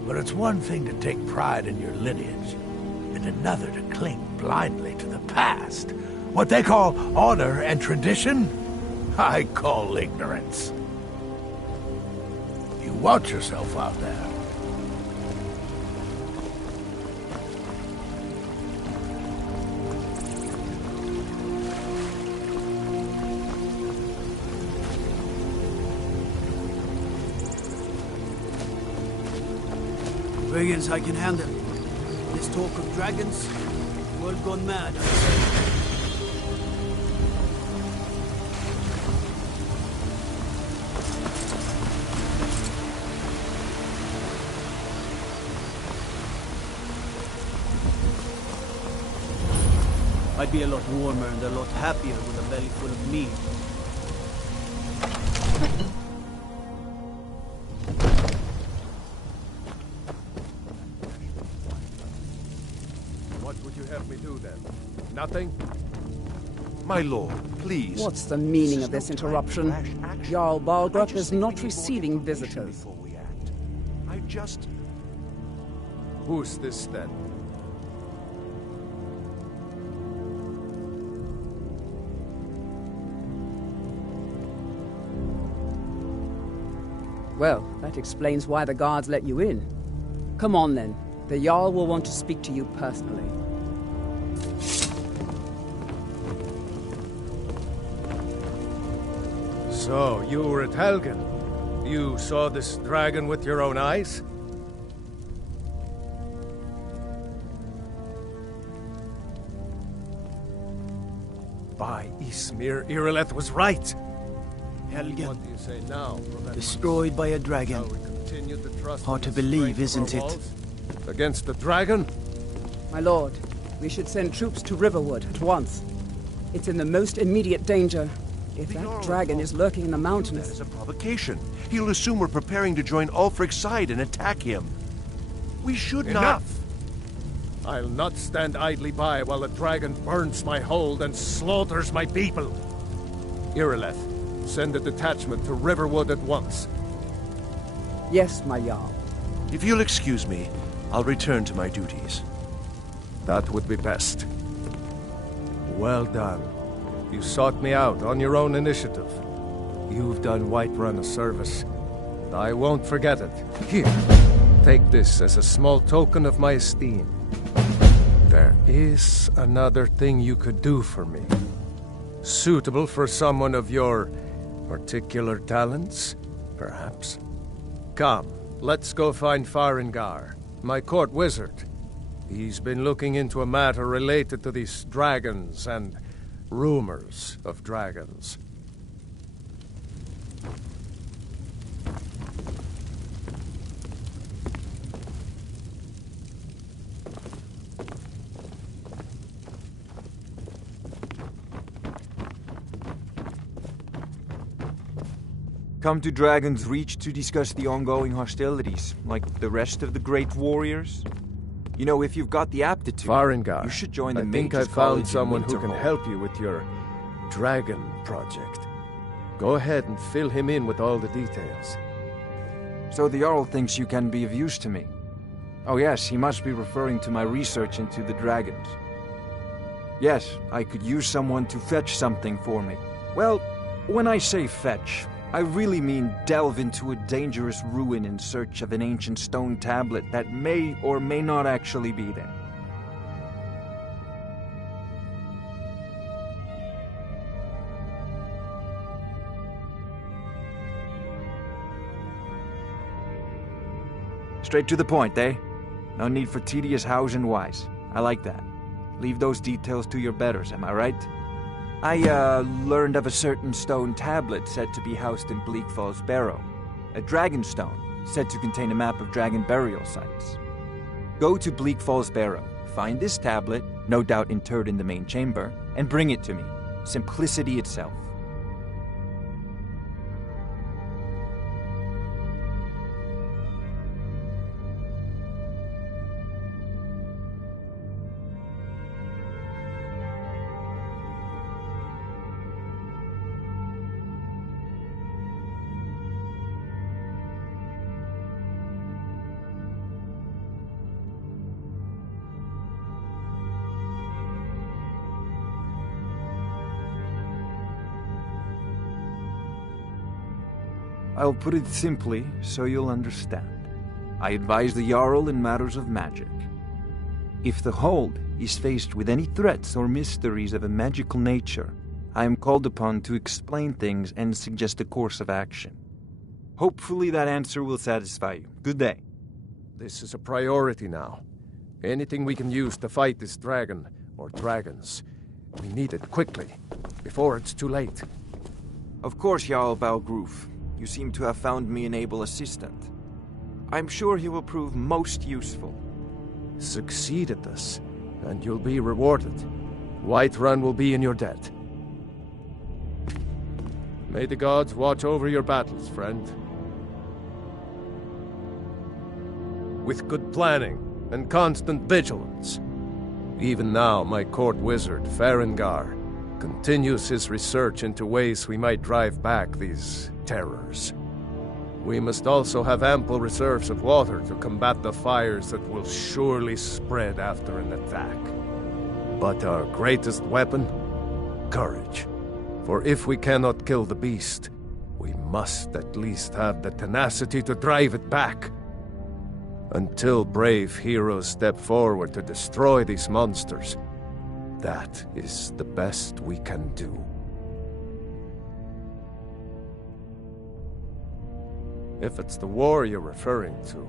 But it's one thing to take pride in your lineage, and another to cling blindly to the past. What they call honor and tradition, I call ignorance. You watch yourself out there. Brigands I can handle. This talk of dragons, world gone mad, I say. I'd be a lot warmer and a lot happier with a belly full of meat. What would you have me do then? Nothing? My lord, please. What's the meaning of this interruption? Jarl Balgrup is not receiving visitors. I just... Who's this then? Well, that explains why the guards let you in. Come on then. The Jarl will want to speak to you personally. So, you were at Helgen. You saw this dragon with your own eyes? By Ysmir, Irileth was right. Helgen. What do you say now, Professor? Destroyed by a dragon. Hard to believe, isn't it? Against the dragon? My lord, we should send troops to Riverwood at once. It's in the most immediate danger. If that dragon is lurking in the mountains... That is a provocation. He'll assume we're preparing to join Ulfric's side and attack him. We should not... Enough! I'll not stand idly by while the dragon burns my hold and slaughters my people. Irileth, send a detachment to Riverwood at once. Yes, my Jarl. If you'll excuse me, I'll return to my duties. That would be best. Well done. You sought me out on your own initiative. You've done Whiterun a service, and I won't forget it. Here, Take this as a small token of my esteem. There is another thing you could do for me. Suitable for someone of your particular talents, perhaps. Come, let's go find Farengar, my court wizard. He's been looking into a matter related to these dragons and rumors of dragons. Come to Dragon's Reach to discuss the ongoing hostilities, like the rest of the great warriors? You know, if you've got the aptitude, Farengar, you should join the I think Mages I've College found someone in who can Winterhold. help you with your dragon project. Go ahead and fill him in with all the details. So the Jarl thinks you can be of use to me. Oh yes, he must be referring to my research into the dragons. Yes, I could use someone to fetch something for me. Well, when I say fetch, I really mean delve into a dangerous ruin in search of an ancient stone tablet that may or may not actually be there. Straight to the point, eh? No need for tedious hows and whys. I like that. Leave those details to your betters, am I right? I, learned of a certain stone tablet said to be housed in Bleak Falls Barrow. A dragon stone, said to contain a map of dragon burial sites. Go to Bleak Falls Barrow, find this tablet, no doubt interred in the main chamber, and bring it to me. Simplicity itself. I'll put it simply so you'll understand. I advise the Jarl in matters of magic. If the Hold is faced with any threats or mysteries of a magical nature, I am called upon to explain things and suggest a course of action. Hopefully that answer will satisfy you. Good day. This is a priority now. Anything we can use to fight this dragon, or dragons, we need it quickly, before it's too late. Of course, Jarl Balgroof. You seem to have found me an able assistant. I'm sure he will prove most useful. Succeed at this, and you'll be rewarded. Whiterun will be in your debt. May the gods watch over your battles, friend. With good planning and constant vigilance. Even now, my court wizard, Farengar, continues his research into ways we might drive back these terrors. We must also have ample reserves of water to combat the fires that will surely spread after an attack. But our greatest weapon? Courage. For if we cannot kill the beast, we must at least have the tenacity to drive it back. Until brave heroes step forward to destroy these monsters, that is the best we can do. If it's the war you're referring to,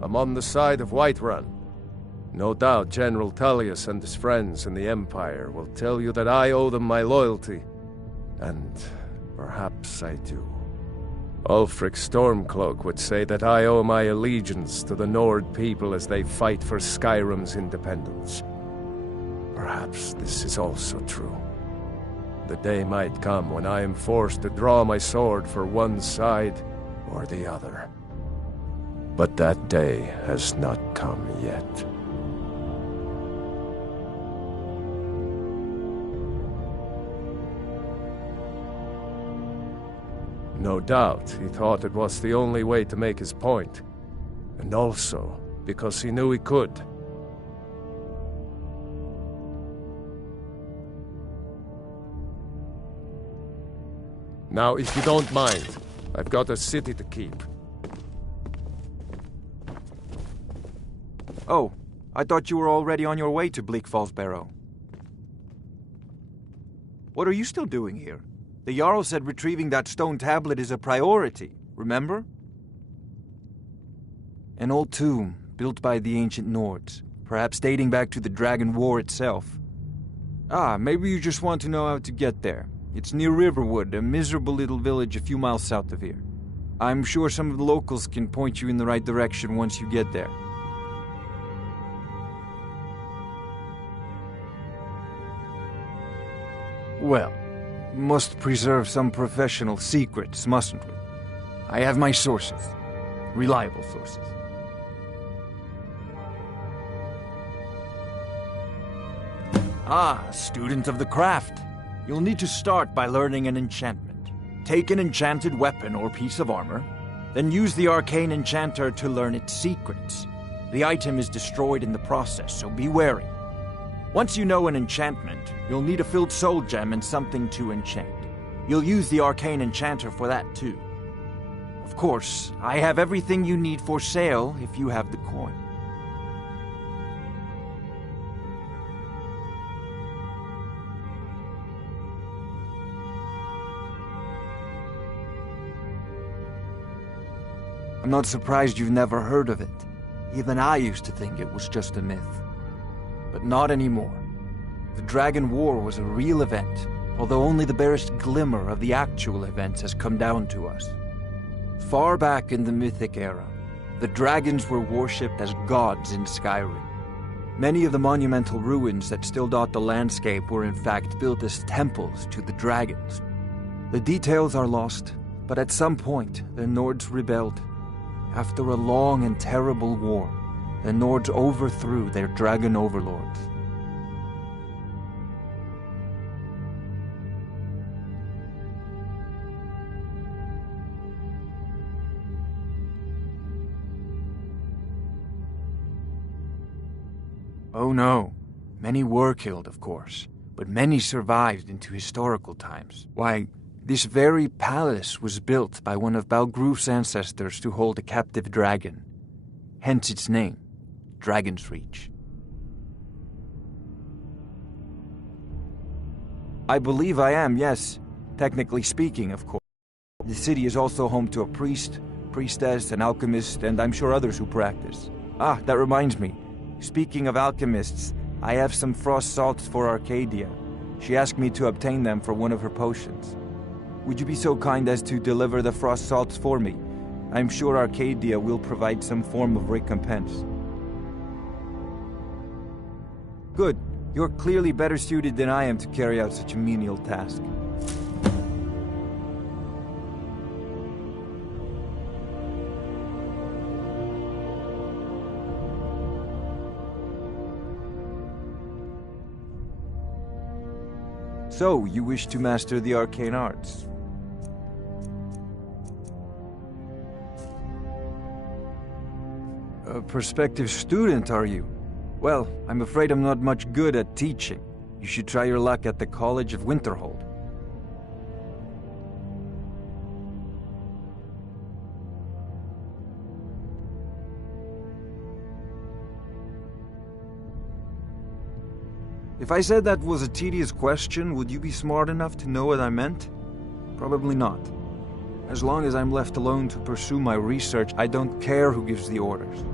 I'm on the side of Whiterun. No doubt General Tullius and his friends in the Empire will tell you that I owe them my loyalty, and perhaps I do. Ulfric Stormcloak would say that I owe my allegiance to the Nord people as they fight for Skyrim's independence. Perhaps this is also true. The day might come when I am forced to draw my sword for one side or the other. But that day has not come yet. No doubt he thought it was the only way to make his point, and also because he knew he could. Now, if you don't mind, I've got a city to keep. Oh, I thought you were already on your way to Bleak Falls Barrow. What are you still doing here? The Jarl said retrieving that stone tablet is a priority, remember? An old tomb, built by the ancient Nords, perhaps dating back to the Dragon War itself. Ah, maybe you just want to know how to get there. It's near Riverwood, a miserable little village a few miles south of here. I'm sure some of the locals can point you in the right direction once you get there. Well, must preserve some professional secrets, mustn't we? I have my sources. Reliable sources. Ah, student of the craft. You'll need to start by learning an enchantment. Take an enchanted weapon or piece of armor, then use the arcane enchanter to learn its secrets. The item is destroyed in the process, so be wary. Once you know an enchantment, you'll need a filled soul gem and something to enchant. You'll use the arcane enchanter for that too. Of course, I have everything you need for sale if you have the coin. I'm not surprised you've never heard of it. Even I used to think it was just a myth. But not anymore. The Dragon War was a real event, although only the barest glimmer of the actual events has come down to us. Far back in the Mythic era, the dragons were worshipped as gods in Skyrim. Many of the monumental ruins that still dot the landscape were in fact built as temples to the dragons. The details are lost, but at some point, the Nords rebelled. After a long and terrible war, the Nords overthrew their dragon overlords. Oh no, many were killed, of course, but many survived into historical times. Why, this very palace was built by one of Balgruf's ancestors to hold a captive dragon. Hence its name, Dragon's Reach. I believe I am, yes. Technically speaking, of course. The city is also home to a priest, priestess, an alchemist, and I'm sure others who practice. Ah, that reminds me. Speaking of alchemists, I have some frost salts for Arcadia. She asked me to obtain them for one of her potions. Would you be so kind as to deliver the frost salts for me? I'm sure Arcadia will provide some form of recompense. Good. You're clearly better suited than I am to carry out such a menial task. So, you wish to master the arcane arts? A prospective student, are you? Well, I'm afraid I'm not much good at teaching. You should try your luck at the College of Winterhold. If I said that was a tedious question, would you be smart enough to know what I meant? Probably not. As long as I'm left alone to pursue my research, I don't care who gives the orders.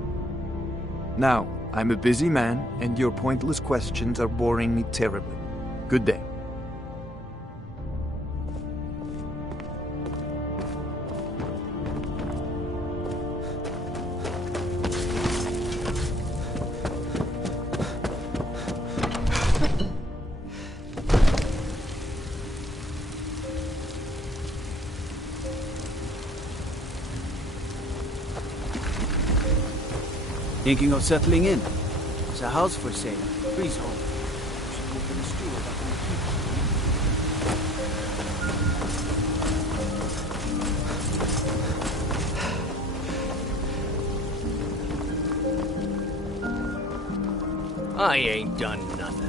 Now, I'm a busy man, and your pointless questions are boring me terribly. Good day. Thinking of settling in? There's a house for sale. Freehold. Should go to the steward up on the I ain't done nothing.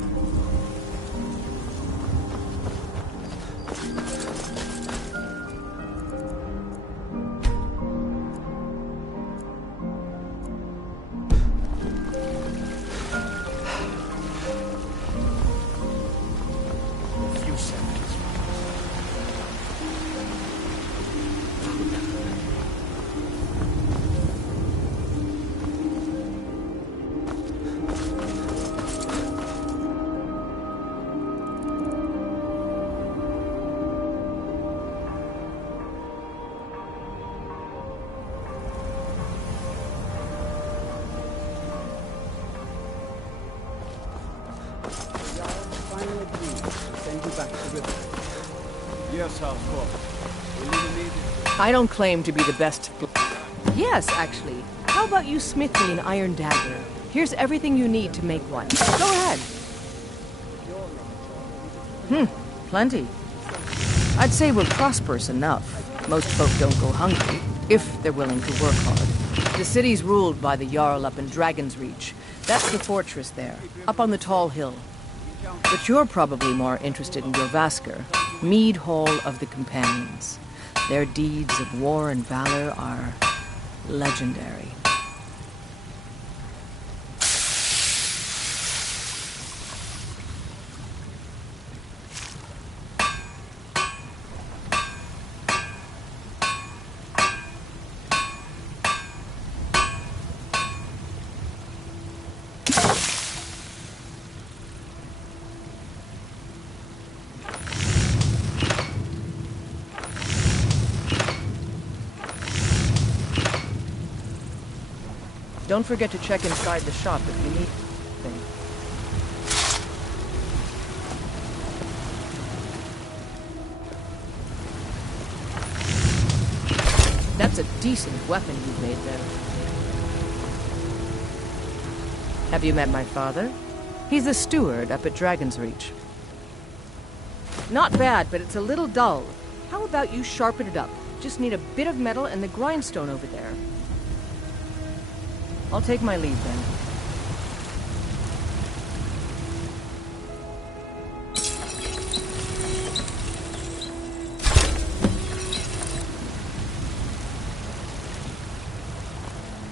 Yes, household. I don't claim to be the best. Yes, actually. How about you smith me an iron dagger? Here's everything you need to make one. Go ahead. Plenty. I'd say we're prosperous enough. Most folk don't go hungry, if they're willing to work hard. The city's ruled by the Jarl up in Dragon's Reach. That's the fortress there, up on the tall hill. But you're probably more interested in Jorvaskr, Mead Hall of the Companions. Their deeds of war and valor are legendary. Don't forget to check inside the shop if you need anything. That's a decent weapon you've made there. Have you met my father? He's the steward up at Dragon's Reach. Not bad, but it's a little dull. How about you sharpen it up? Just need a bit of metal and the grindstone over there. I'll take my leave then.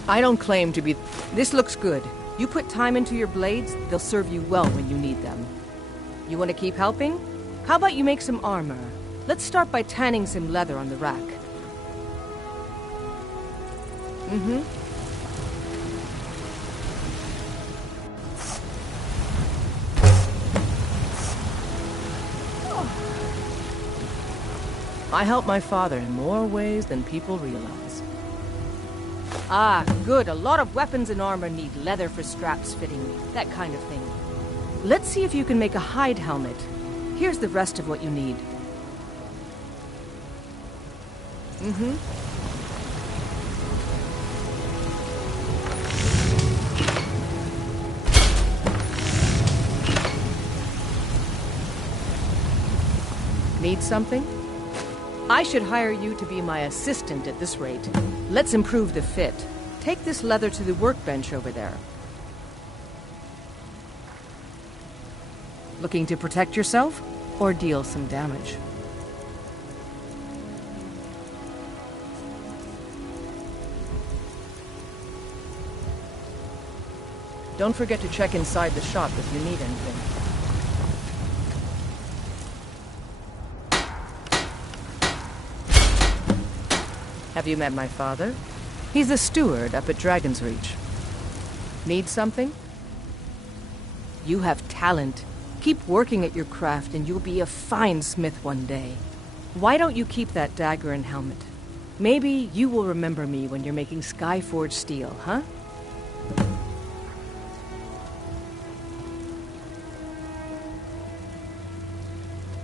I don't claim to be... This looks good. You put time into your blades, they'll serve you well when you need them. You want to keep helping? How about you make some armor? Let's start by tanning some leather on the rack. I help my father in more ways than people realize. Ah, good. A lot of weapons and armor need leather for straps fitting, that kind of thing. Let's see if you can make a hide helmet. Here's the rest of what you need. Need something? I should hire you to be my assistant at this rate. Let's improve the fit. Take this leather to the workbench over there. Looking to protect yourself or deal some damage? Don't forget to check inside the shop if you need anything. Have you met my father? He's the steward up at Dragon's Reach. Need something? You have talent. Keep working at your craft and you'll be a fine smith one day. Why don't you keep that dagger and helmet? Maybe you will remember me when you're making Skyforge steel, huh?